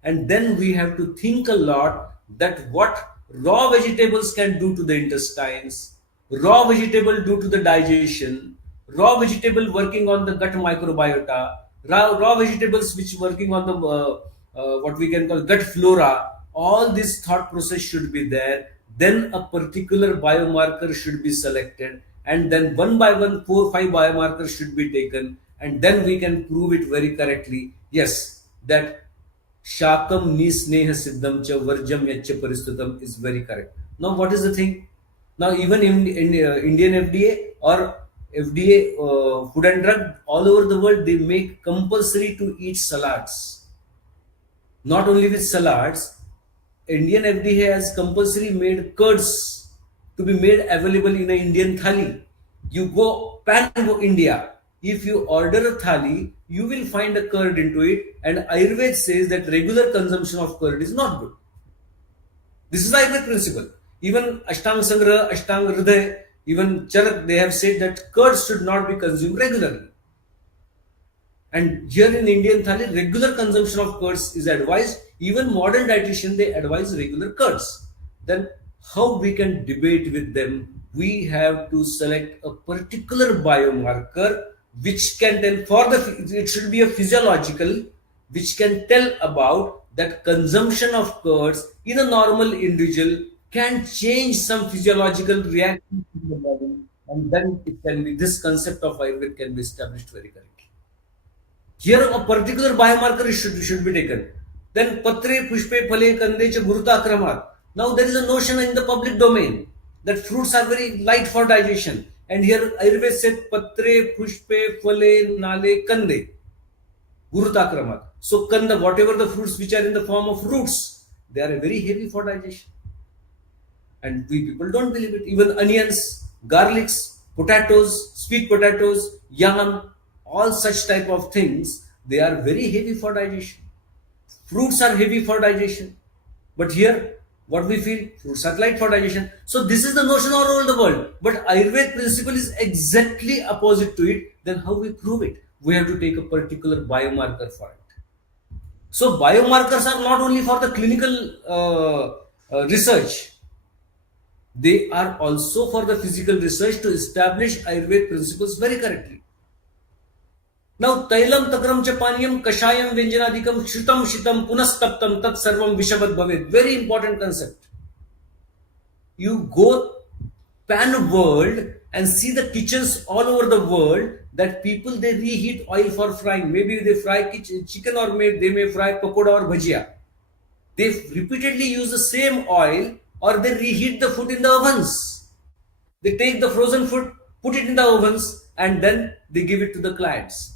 And then we have to think a lot that what raw vegetables can do to the intestines, raw vegetable due to the digestion, raw vegetable working on the gut microbiota, raw vegetables which working on the what we can call gut flora. All this thought process should be there. Then a particular biomarker should be selected, and then one by one, 4, 5 biomarkers should be taken, and then we can prove it very correctly. Yes, that Shakam ni sneha siddham cha varjam yaccha paristutam is very correct. Now, what is the thing? Now, even in Indian FDA or FDA Food and Drug, all over the world, they make compulsory to eat salads. Not only with salads, Indian FDA has compulsory made curds to be made available in an Indian thali. You go pan India, if you order a thali, you will find a curd into it, and Ayurveda says that regular consumption of curd is not good. This is Ayurveda principle. Even Ashtang Sangra, Ashtang Hriday, even Charak, they have said that curds should not be consumed regularly. And here in Indian thali, regular consumption of curds is advised. Even modern dietitian, they advise regular curds. Then how we can debate with them? We have to select a particular biomarker which can tell it should be a physiological, which can tell about that consumption of curds in a normal individual can change some physiological reaction in the body, and then it can be, this concept of Ayurveda can be established very correctly. Here a particular biomarker should be taken. Then patre, pushpe, phale, kande cha guruta kramat. Now there is a notion in the public domain that fruits are very light for digestion. And here Ayurveda said patre, pushpe, phale, nale, kande. Guruta kramat. So kanda, whatever the fruits which are in the form of roots, they are very heavy for digestion. And we people don't believe it. Even onions, garlics, potatoes, sweet potatoes, yam, all such type of things, they are very heavy for digestion. Fruits are heavy for digestion. But here, what we feel, fruits are light for digestion. So this is the notion all over the world. But Ayurveda principle is exactly opposite to it. Then how we prove it? We have to take a particular biomarker for it. So biomarkers are not only for the clinical research. They are also for the physical research to establish Ayurveda principles very correctly. Now, Tailam Takram Chapaniyam Kashayam Vyanjanadikam Shrutam Shitam Punastaptam Tat Sarvam Vishavat Bhavet. Very important concept. You go pan world and see the kitchens all over the world that people, they reheat oil for frying. Maybe they fry chicken, or they may fry pakoda or bhajia. They repeatedly use the same oil, or they reheat the food in the ovens. They take the frozen food, put it in the ovens, and then they give it to the clients.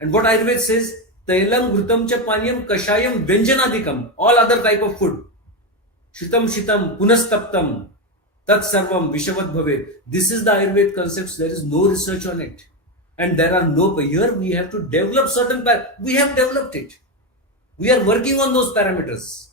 And what Ayurveda says, Tailam, Ghrutam cha Paniyam, Kashayam, Vyanjanadikam, all other type of food. Shitam Shitam, Punastaptam, Tat Sarvam, Vishavat Bhavet. This is the Ayurveda concepts. There is no research on it. And there are no, here we have to develop certain, we have developed it. We are working on those parameters.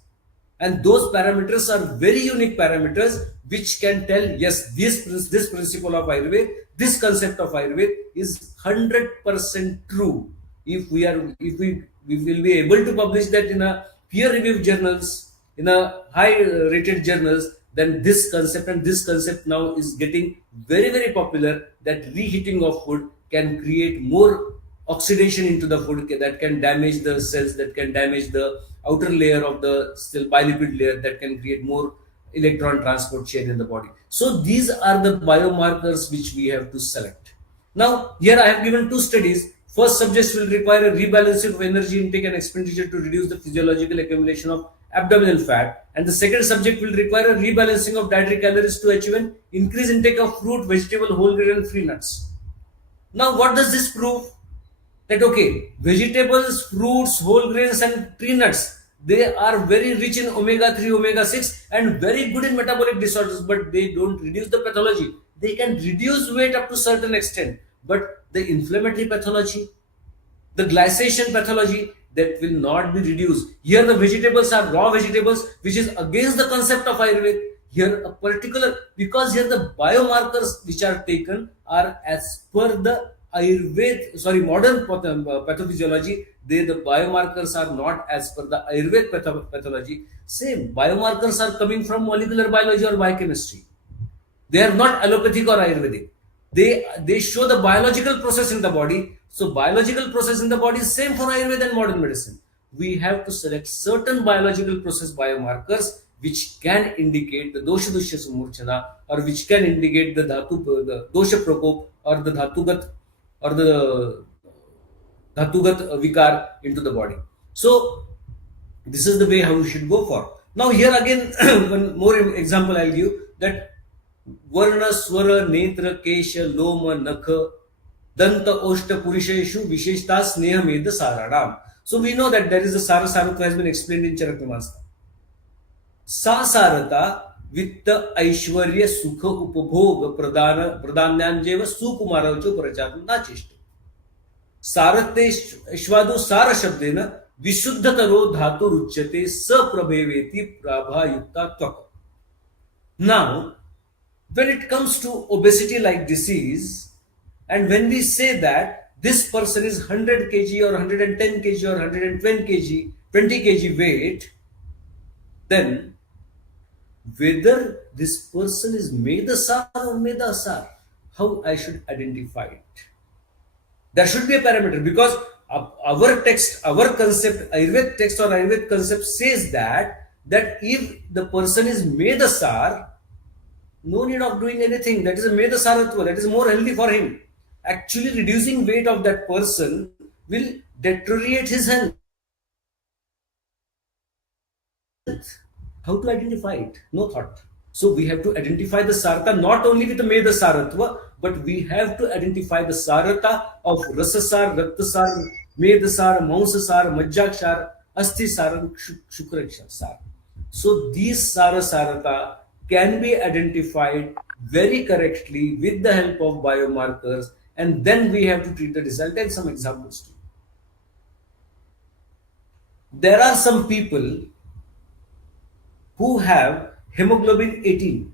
And those parameters are very unique parameters which can tell, yes, this principle of Ayurveda, this concept of Ayurveda is 100% true. If we will be able to publish that in a peer-reviewed journals, in a high-rated journals, then this concept now is getting very, very popular, that reheating of food can create more oxidation into the food that can damage the cells, that can damage the outer layer of the still bilipid layer, that can create more electron transport chain in the body. So these are the biomarkers which we have to select. Now here I have given two studies. First, subjects will require a rebalancing of energy intake and expenditure to reduce the physiological accumulation of abdominal fat, and the second subject will require a rebalancing of dietary calories to achieve an increased intake of fruit, vegetable, whole grain and free nuts. Now what does this prove? That okay, vegetables, fruits, whole grains and tree nuts, they are very rich in omega-3, omega-6 and very good in metabolic disorders, but they don't reduce the pathology. They can reduce weight up to a certain extent, but the inflammatory pathology, the glycation pathology, that will not be reduced. Here the vegetables are raw vegetables, which is against the concept of Ayurveda. Here a particular, because here the biomarkers which are taken are as per the Ayurveda, modern pathophysiology, the biomarkers are not as per the Ayurveda pathology. Same, biomarkers are coming from molecular biology or biochemistry. They are not allopathic or Ayurvedic. They show the biological process in the body. So biological process in the body is same for Ayurveda and modern medicine. We have to select certain biological process biomarkers which can indicate the dosha dushya samurchana, or which can indicate the the dosha prakop, or the dhatugat, or the dhatugat vikar into the body. So this is the way how we should go for. Now here again, one more example I'll give, that Varna, Swara, Netra, Kesha, Loma, Nakha, Danta, Oshta, Purisheshu, Visheshta, Sneha, Meda, Saranam. So we know that there is a Sara Sarata has been explained in Charakramasta. Sa Sarata, Vitta, Aishwarya, Sukha, Upabhoga, Pradhanyanjeva, Sukumaracho, Prachatu, Nachishtu. सारते श्वादो सार शब्देन विशुद्धतरो धातु रुच्यते सप्रभेवेति प्राभायुक्ता त्वक. Now, when it comes to obesity like disease, and when we say that this person is 100 kg or 110 kg or 120 kg, 20 kg weight, then whether this person is Medasar or Medasar, how I should identify it? There should be a parameter, because our text, our concept, Ayurveda text or Ayurveda concept says that if the person is Medasar, no need of doing anything. That is a Medasaratva. That is more healthy for him. Actually, reducing weight of that person will deteriorate his health. How to identify it? No thought. So we have to identify the Sarata not only with the Meda Saratva, but we have to identify the Sarata of Rasasar, Raktasar, Medasar, Mausasar, Majjakshar, Astisar, and Shukrakshar. So these Sarata can be identified very correctly with the help of biomarkers, and then we have to treat the disease. I'll take some examples to you. There are some people who have hemoglobin 18,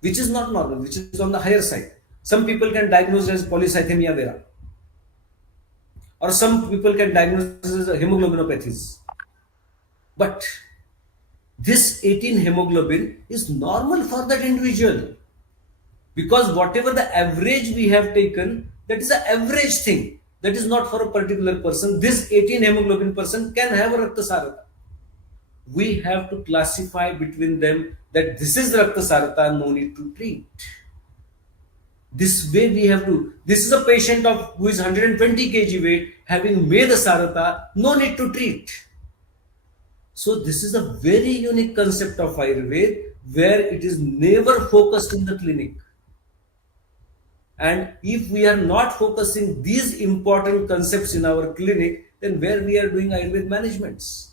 which is not normal, which is on the higher side. Some people can diagnose as polycythemia vera, or some people can diagnose as hemoglobinopathies. But this 18 hemoglobin is normal for that individual, because whatever the average we have taken, that is an average thing. That is not for a particular person. This 18 hemoglobin person can have a Raktasarata. We have to classify between them that this is Raktasarata, no need to treat. This way we have to. This is a patient of who is 120 kg weight, having Medasarata, no need to treat. So this is a very unique concept of Ayurveda, where it is never focused in the clinic. And if we are not focusing these important concepts in our clinic, then where we are doing Ayurveda managements?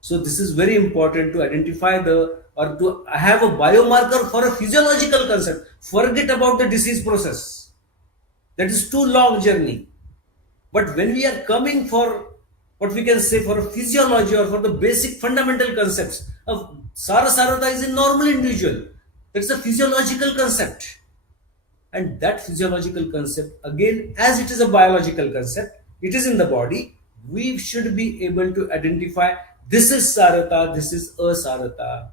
So this is very important to identify or to have a biomarker for a physiological concept. Forget about the disease process. That is too long journey. But when we are coming for what we can say for a physiology or for the basic fundamental concepts of Sarasarata is a normal individual. That's a physiological concept. And that physiological concept, again, as it is a biological concept, it is in the body, we should be able to identify this is Sarata, this is Asarata,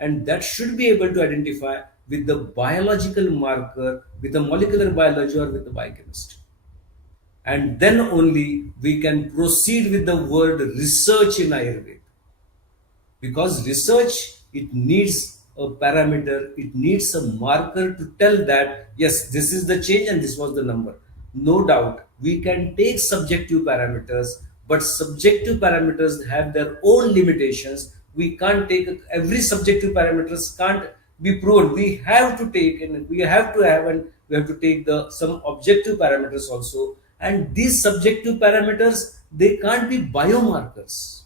and that should be able to identify with the biological marker, with the molecular biology or with the biochemistry. And then only we can proceed with the word research in Ayurveda. Because research, it needs a parameter, it needs a marker to tell that, yes, this is the change and this was the number. No doubt, we can take subjective parameters, but subjective parameters have their own limitations. We can't take every subjective parameters can't be proven. We have to take and we have to have and we have to take some objective parameters also. And these subjective parameters, they can't be biomarkers.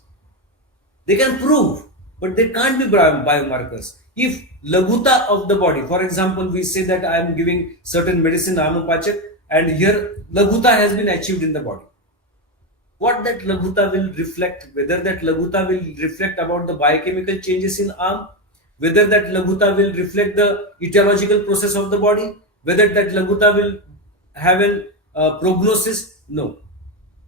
They can prove, but they can't be biomarkers. If laghuta of the body, for example, we say that I am giving certain medicine, Amapachak, and here laghuta has been achieved in the body. What that laghuta will reflect, whether that laghuta will reflect about the biochemical changes in arm, whether that laghuta will reflect the etiological process of the body, whether that laghuta will have a prognosis, no.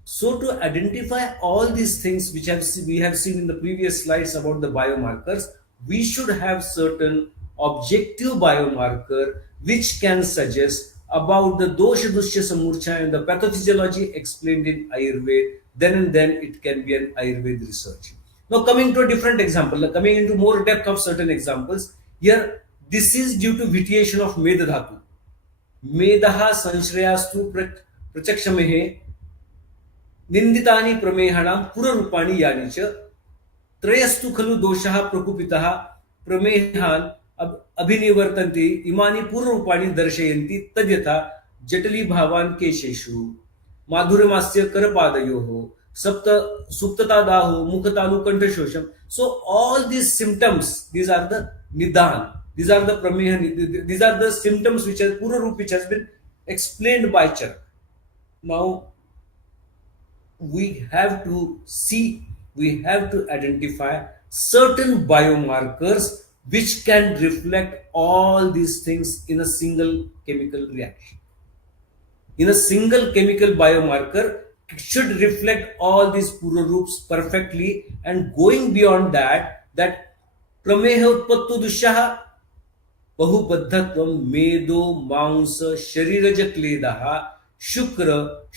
So to identify all these things which we have seen in the previous slides about the biomarkers, we should have certain objective biomarker which can suggest about the dosha dushya samurcha and the pathophysiology explained in Ayurveda. Then and then it can be an Ayurveda research. Now coming to a different example, coming into more depth of certain examples, here this is due to vitiation of Meda Dhatu. Medaha sanshrayastu prachakshamehe निंदितानि प्रमेहाणां पुररूपाणि यानि च त्रयस्तु खलु दोषाः प्रकुपिताः प्रमेहान् अभिनिवर्तन्ते इमानि पूर्वरूपाणि दर्शयन्ति तद्यथा जटिलीभावान् केशेषु माधुर्यमास्य करपादयोः सप्त सुप्ततादाहो मुखतालु कंठशोषम. So all these symptoms, these are the nidan, these are the prameha, these are the symptoms which are purarup, which has been explained by Charak. Now we have to see, we have to identify certain biomarkers which can reflect all these things in a single chemical reaction. In a single chemical biomarker, it should reflect all these purarups perfectly, and going beyond that, that prameha utpattu dushyaha बहुबद्धत्वं मेदो मांस शरीरज क्लेदः शुक्र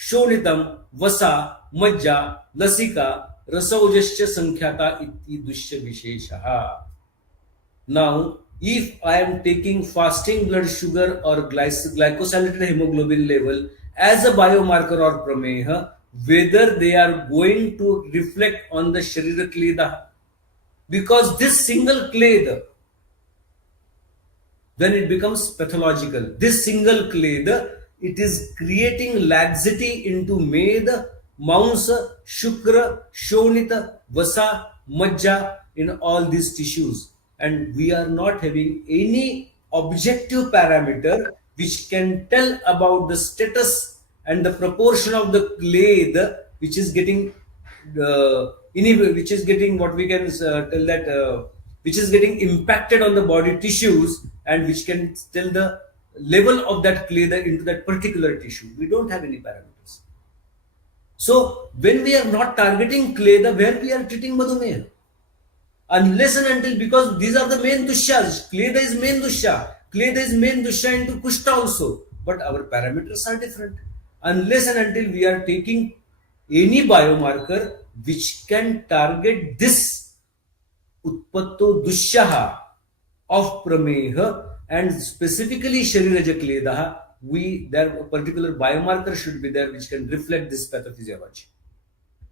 शोणितम वसा मज्जा लसिका रसौजश्च संख्याता इति दुष्य विशेषः. Now, if I am taking fasting blood sugar or glycosylated hemoglobin level as a biomarker or prameha, whether they are going to reflect on the sharira kleda, because this single kleda, when it becomes pathological, this single kleda, it is creating laxity into meda, maunsa, shukra, shonita, vasa, majja in all these tissues. And we are not having any objective parameter which can tell about the status and the proportion of the kleda which is getting which is getting what we can tell that which is getting impacted on the body tissues, and which can tell the level of that kleda into that particular tissue. We don't have any parameters. So when we are not targeting kleda, where we are treating madhumeha, unless and until, because these are the main dushyas, kleda is main dushya, kleda is main dushya into kushta also, but our parameters are different. Unless and until we are taking any biomarker which can target this utpatto dushyaha of prameha and specifically shariraja kledaha, there a particular biomarker should be there which can reflect this pathophysiology.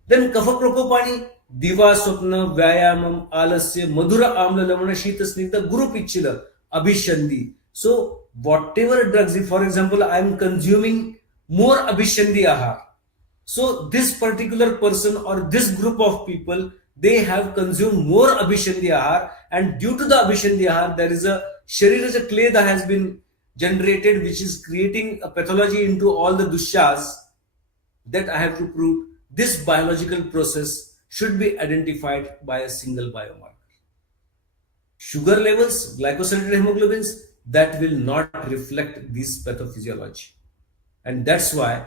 Then kapha prakopani diva swapna vyayamam alasya madhura amla lamana shita snigdha guru pichila abhishandi. So whatever drugs, if for example I am consuming more abhishandi ahar, so this particular person or this group of people, they have consumed more abhishandi ahar, and due to the abhishandi ahar there is a shariraja kleda has been generated which is creating a pathology into all the dushyas. That I have to prove this biological process should be identified by a single biomarker. Sugar levels, glycosylated hemoglobins, that will not reflect this pathophysiology. And that's why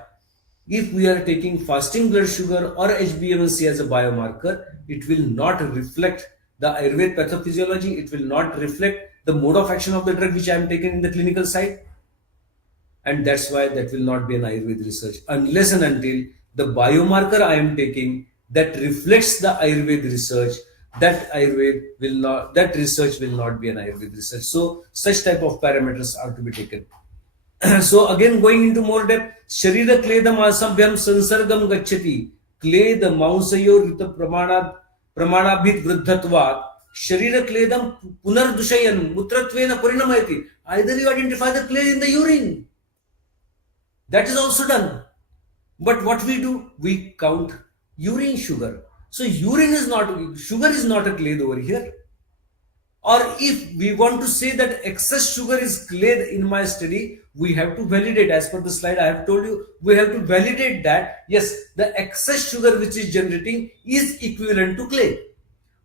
if we are taking fasting blood sugar or HbA1c as a biomarker, it will not reflect the Ayurvedic pathophysiology, it will not reflect the mode of action of the drug which I am taking in the clinical side. And that's why that will not be an Ayurvedic research, unless and until the biomarker I am taking that reflects the Ayurvedic research, that research will not be an Ayurvedic research. So such type of parameters are to be taken. So again, going into more depth, sharira kleda masabhyam sansargam gacchati kleda mausayo rita pramanabhit vruddhatvat sharira kledam punardushayan mutratvena parinamayati. Either you identify the kleda in the urine, that is also done. But what we do, we count urine sugar. So urine is not, sugar is not a kleda over here. Or if we want to say that excess sugar is kleda in my study, we have to validate, as per the slide I have told you, we have to validate that yes, the excess sugar which is generating is equivalent to clay.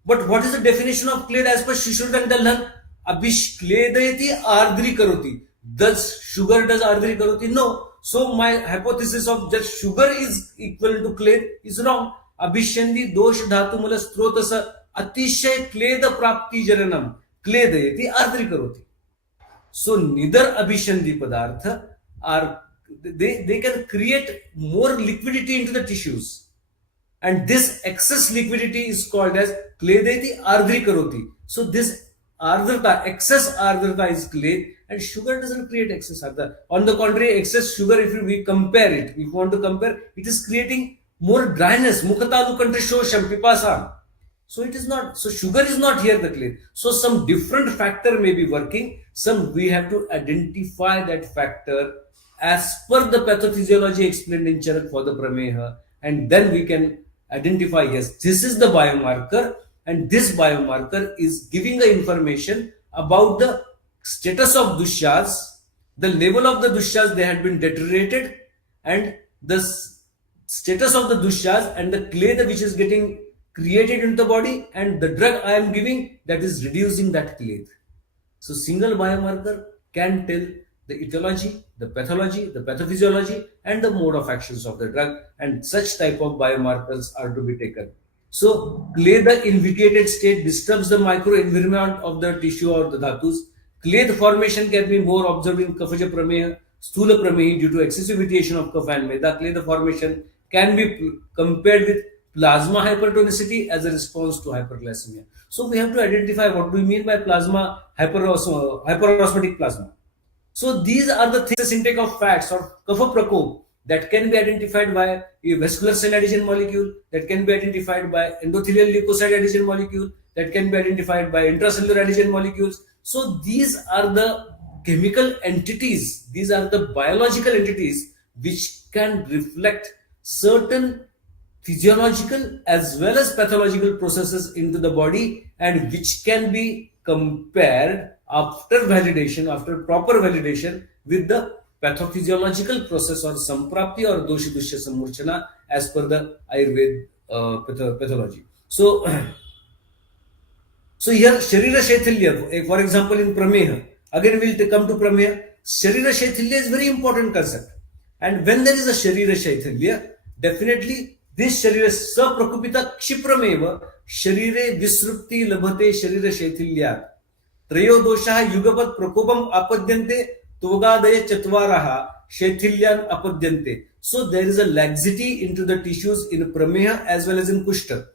But what is the definition of clay as per Shishurdan Dalhan? Abhish kledayati ardri karoti. Does sugar does ardri karoti? No. So my hypothesis of that sugar is equal to clay is wrong. Abhishandi dosh dhatu mula strotasa atishay kleda prapti jaranam kledayati ardri karoti. So neither abhishandi padartha are, they can create more liquidity into the tissues, and this excess liquidity is called as kledeti ardri karoti. So this ardrata, excess ardrata is kled, and sugar doesn't create excess ardrata. On the contrary, excess sugar, if we compare it, if we want to compare, it is creating more dryness. Mukhatalu kantrashosham pipasam. So it is not, so sugar is not here the clay. So some different factor may be working. Some we have to identify that factor as per the pathophysiology explained in Charak for the Prameha, and then we can identify, yes, this is the biomarker, and this biomarker is giving the information about the status of dushas, the level of the dushas they had been deteriorated, and the status of the dushas and the clay which is getting created in the body, and the drug I am giving that is reducing that clay. So single biomarker can tell the etiology, the pathology, the pathophysiology, and the mode of actions of the drug, and such type of biomarkers are to be taken. So clay, the in vitiated state, disturbs the microenvironment of the tissue or the dhatus. Clay formation can be more observed in kaphaja prameha, stula pramehi due to excessive vitiation of kapha and meda. Clay formation can be compared with plasma hypertonicity as a response to hyperglycemia. So we have to identify what do we mean by plasma hyperosmotic plasma. So these are the things, intake of fats or kapha prakop, that can be identified by a vascular cell adhesion molecule, that can be identified by endothelial leukocyte adhesion molecule, that can be identified by intracellular adhesion molecules. So these are the chemical entities, these are the biological entities which can reflect certain physiological as well as pathological processes into the body, and which can be compared after validation, after proper validation, with the pathophysiological process or samprapti or doshi dushya samurchana as per the Ayurveda pathology. So, so here Sharira Shaithilya, for example in Prameha, again we will come to Prameha. Sharira Shaithilya is very important concept, and when there is a Sharira Shaithilya, definitely this Sharira Saprakupita Kshiprameва Sharire Visrupti Labhate Sharira Shaithilya Trayodosha Yugapad Prakopam Apadyante Togadaya Chatvaraha Shaithilyan Apadyante. So there is a laxity into the tissues in Prameha as well as in Kushta.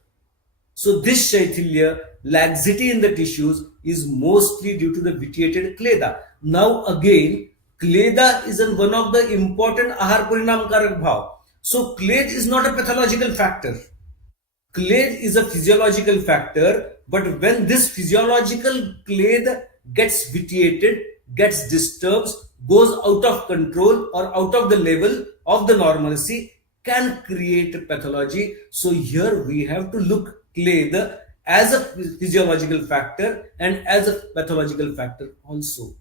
So this Shaithilya, laxity in the tissues, is mostly due to the vitiated kleda. Now again, kleda is one of the important ahar parinam karak bhav. So clade is not a pathological factor. Clade is a physiological factor, but when this physiological clade gets vitiated, gets disturbed, goes out of control or out of the level of the normalcy, can create pathology. So here we have to look clade as a physiological factor and as a pathological factor also.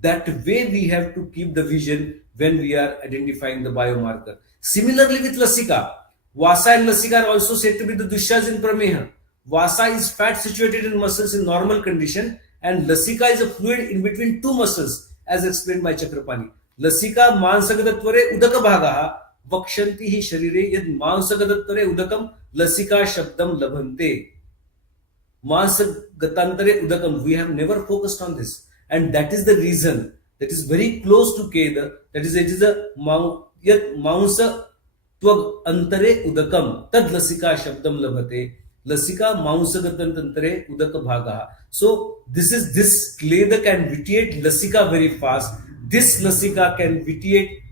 That way we have to keep the vision when we are identifying the biomarker. Similarly with Lasika, Vasa and Lasika are also said to be the dushas in Prameha. Vasa is fat situated in muscles in normal condition, and Lasika is a fluid in between two muscles, as explained by Chakrapani. Lasika mansagadatvare udaka bhagaha vakshanti hi sharire yad mansagadatvare udakam Lasika shabdam labhante. Mansagatantre udakam. We have never focused on this, and that is the reason that is very close to Keda. That is, it is a yat maunsa twag antare udakam tad lasika shabdam labhate. Lasika mausagatantre udaka bhaga. So this kleda can vitiate lasika very fast. This lasika can vitiate,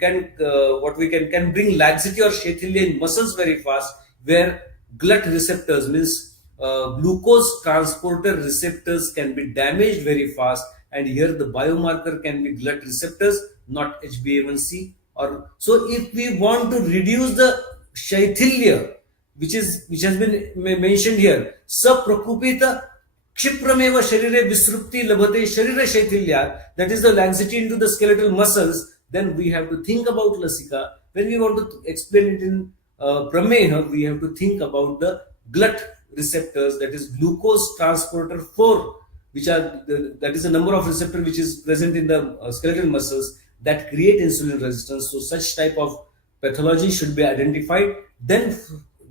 can bring laxity or shaithilya in muscles very fast, where glut receptors, means glucose transporter receptors, can be damaged very fast, and here the biomarker can be glut receptors, not HbA1c. Or so if we want to reduce the shaithilya, which has been mentioned here, saprakupita kshiprameva sharire visrupti labhate sharira shaithilya, that is the laxity into the skeletal muscles, then we have to think about lasika. When we want to explain it in prameha, we have to think about the glut receptors, that is glucose transporter 4, that is the number of receptor which is present in the skeletal muscles that create insulin resistance. So such type of pathology should be identified. Then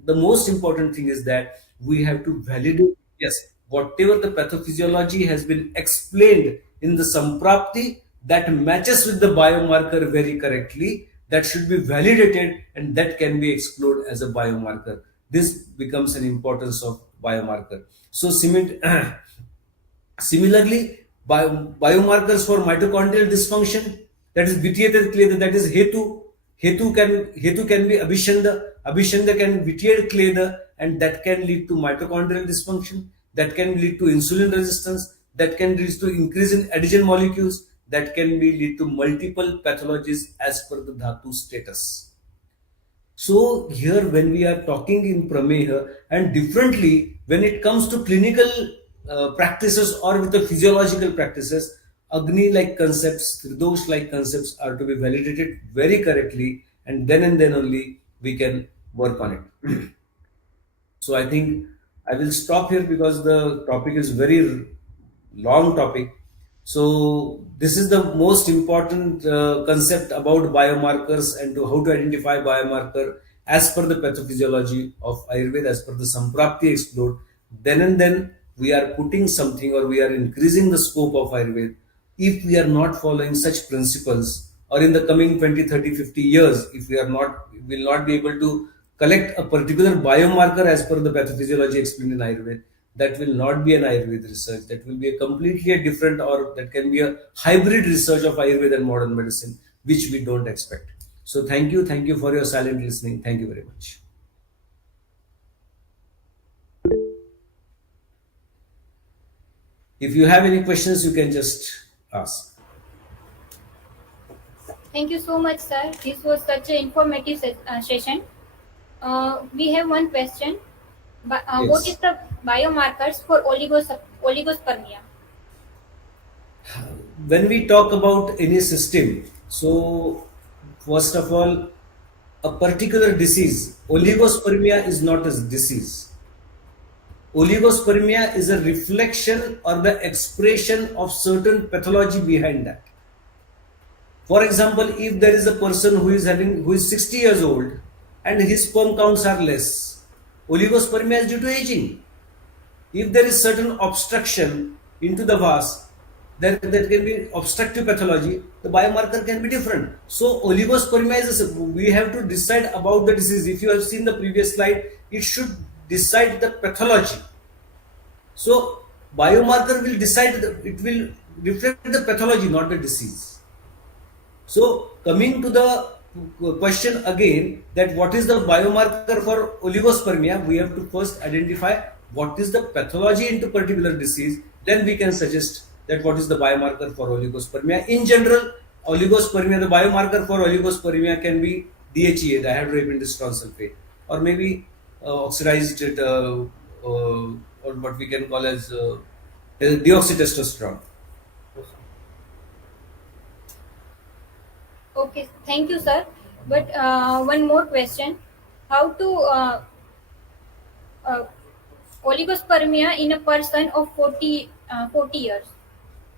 the most important thing is that we have to validate, yes, whatever the pathophysiology has been explained in the samprapti that matches with the biomarker very correctly, that should be validated, and that can be explored as a biomarker. This becomes an importance of biomarker. So similarly, biomarkers for mitochondrial dysfunction, that is vitiated clade, that is Hetu can be Abhishanda can be vitiated clade, and that can lead to mitochondrial dysfunction, that can lead to insulin resistance, that can lead to increase in adhesion molecules, that can be lead to multiple pathologies as per the dhatu status. So here, when we are talking in Prameha, and differently when it comes to clinical practices or with the physiological practices, Agni-like concepts, Tridosh-like concepts are to be validated very correctly, and then only we can work on it. So I think I will stop here because the topic is very long topic. So this is the most important concept about biomarkers and to how to identify biomarker as per the pathophysiology of Ayurveda, as per the Samprapti explored. Then we are putting something or we are increasing the scope of Ayurveda. If we are not following such principles, or in the coming 20, 30, 50 years, if we are not, we will not be able to collect a particular biomarker as per the pathophysiology explained in Ayurveda, that will not be an Ayurveda research. That will be a completely a different, or that can be a hybrid research of Ayurveda and modern medicine, which we don't expect. So thank you for your silent listening. Thank you very much. If you have any questions, you can just ask. Thank you so much, sir. This was such an informative session. We have one question. What is Yes. the biomarkers for oligospermia? When we talk about any system, so first of all, a particular disease, oligospermia is not a disease. Oligospermia is a reflection or the expression of certain pathology behind that. For example, if there is a person who is 60 years old and his sperm counts are less, oligospermia is due to aging. If there is certain obstruction into the vas, there can be obstructive pathology, the biomarker can be different. So oligospermia we have to decide about the disease. If you have seen the previous slide, it should decide the pathology. So biomarker will decide, it will reflect the pathology, not the disease. So coming to the question again, that what is the biomarker for oligospermia, we have to first identify what is the pathology into particular disease, then we can suggest that what is the biomarker for oligospermia. In general, oligospermia, the biomarker for oligospermia can be DHEA, dihydroepiandrosterone sulfate, or maybe oxidized or what we can call as deoxytestosterone. Okay, thank you, sir. But one more question: how to uh, oligospermia in a person of 40 years?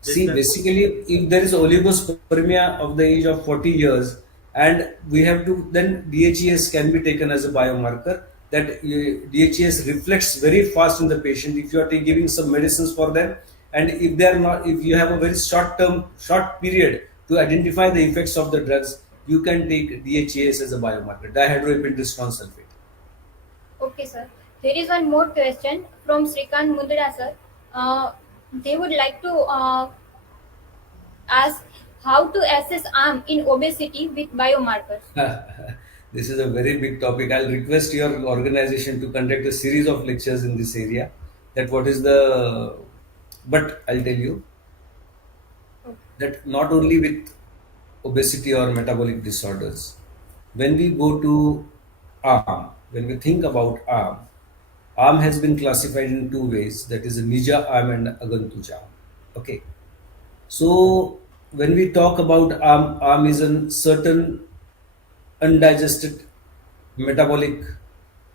See, basically, if there is oligospermia of the age of 40 years, and we have to, then DHES can be taken as a biomarker. That DHES reflects very fast in the patient. If you are giving some medicines for them, and if they are not, if you have a very short period to identify the effects of the drugs, you can take DHES as a biomarker, dihydroepiandrosterone sulfate. Okay, sir. There is one more question from Srikant Mundra, sir. They would like to ask how to assess arm in obesity with biomarkers. This is a very big topic. I'll request your organization to conduct a series of lectures in this area. That what is the, but I'll tell you that not only with obesity or metabolic disorders, when we go to arm, when we think about arm has been classified in two ways, that is a Nija arm and Agantuja arm. Okay. So when we talk about arm is a certain undigested metabolic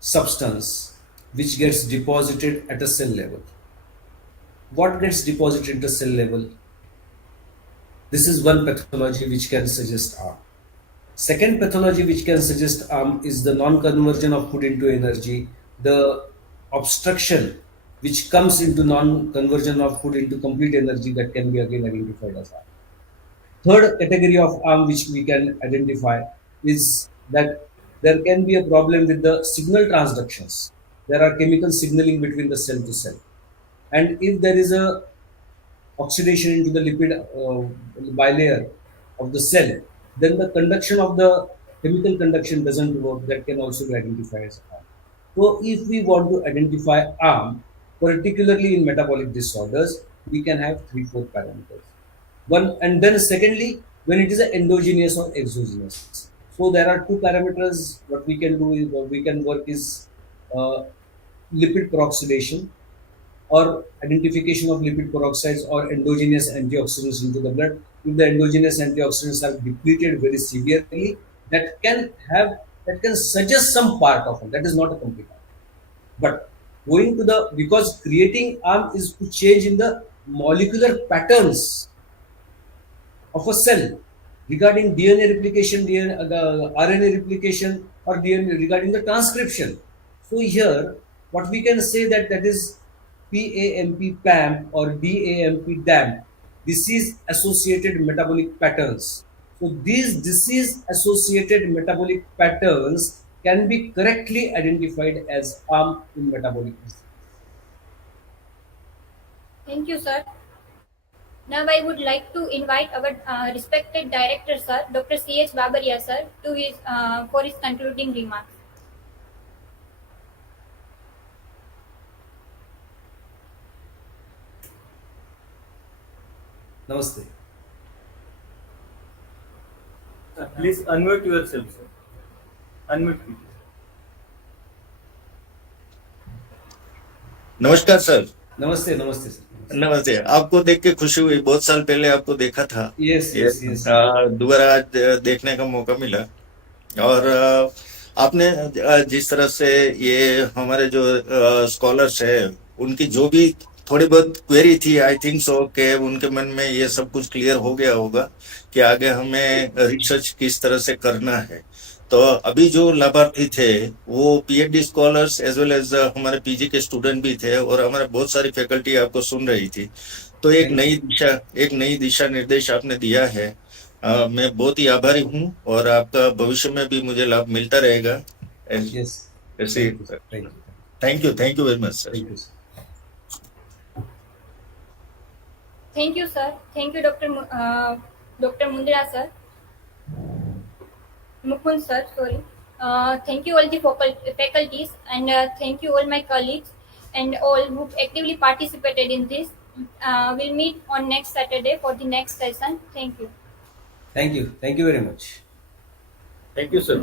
substance which gets deposited at a cell level. What gets deposited at a cell level? This is one pathology which can suggest arm. Second pathology which can suggest arm is the non-conversion of food into energy, the obstruction which comes into non-conversion of food into complete energy, that can be again identified as arm. Third category of arm which we can identify is that there can be a problem with the signal transductions. There are chemical signaling between the cell to cell. And if there is a oxidation into the lipid bilayer of the cell, then the conduction of the chemical conduction doesn't work. That can also be identified as harm. So, if we want to identify harm, particularly in metabolic disorders, we can have three, four parameters. One, and then secondly, when it is a endogenous or exogenous. So there are two parameters. What we can do is what we can work is uh, lipid peroxidation or identification of lipid peroxides or endogenous antioxidants into the blood. If the endogenous antioxidants are depleted very severely, that can have that can suggest some part of it. That is not a complete harm. But going to the because creating harm is to change in the molecular patterns of a cell regarding DNA replication, the RNA replication, or DNA regarding the transcription. So here, what we can say that is PAMP PAM or DAMP DAM, disease associated metabolic patterns. So these disease associated metabolic patterns can be correctly identified as harm in metabolic disease. Thank you, sir. Now I would like to invite our respected director, sir, Dr. C.H. Babaria, sir, for his concluding remarks. Namaste. Please unmute yourself, sir. Unmute please. नमस्कार sir. Namaste, namaste, sir. नमस्ते। आपको देख के खुशी हुई, बहुत साल पहले आपको देखा था। Yes, yes, yes. दोबारा आज देखने का मौका मिला और आपने जिस तरह से ये हमारे जो स्कॉलर्स है उनकी जो भी थोड़ी बहुत क्वेरी थी, आई थिंक सो कि उनके मन में ये सब कुछ क्लियर हो गया होगा कि आगे हमें रिसर्च किस तरह से करना है। तो अभी जो लाभार्थी थे वो PhD scholars as well as हमारे पीजी के स्टूडेंट भी थे और हमारे बहुत सारी फैकल्टी आपको सुन रही थी। तो एक नई दिशा निर्देश आपने दिया है। मैं बहुत ही आभारी हूँ और आपका भविष्य में भी मुझे लाभ मिलता रहेगा। Yes. Thank you very much sir. Thank you, sir. Thank you, sir. Thank you, Dr. Mundra, sir. Mukund, sir, sorry. Thank you all the faculties and thank you all my colleagues and all who actively participated in this. We'll meet on next Saturday for the next session. Thank you. Thank you. Thank you very much. Thank you, sir.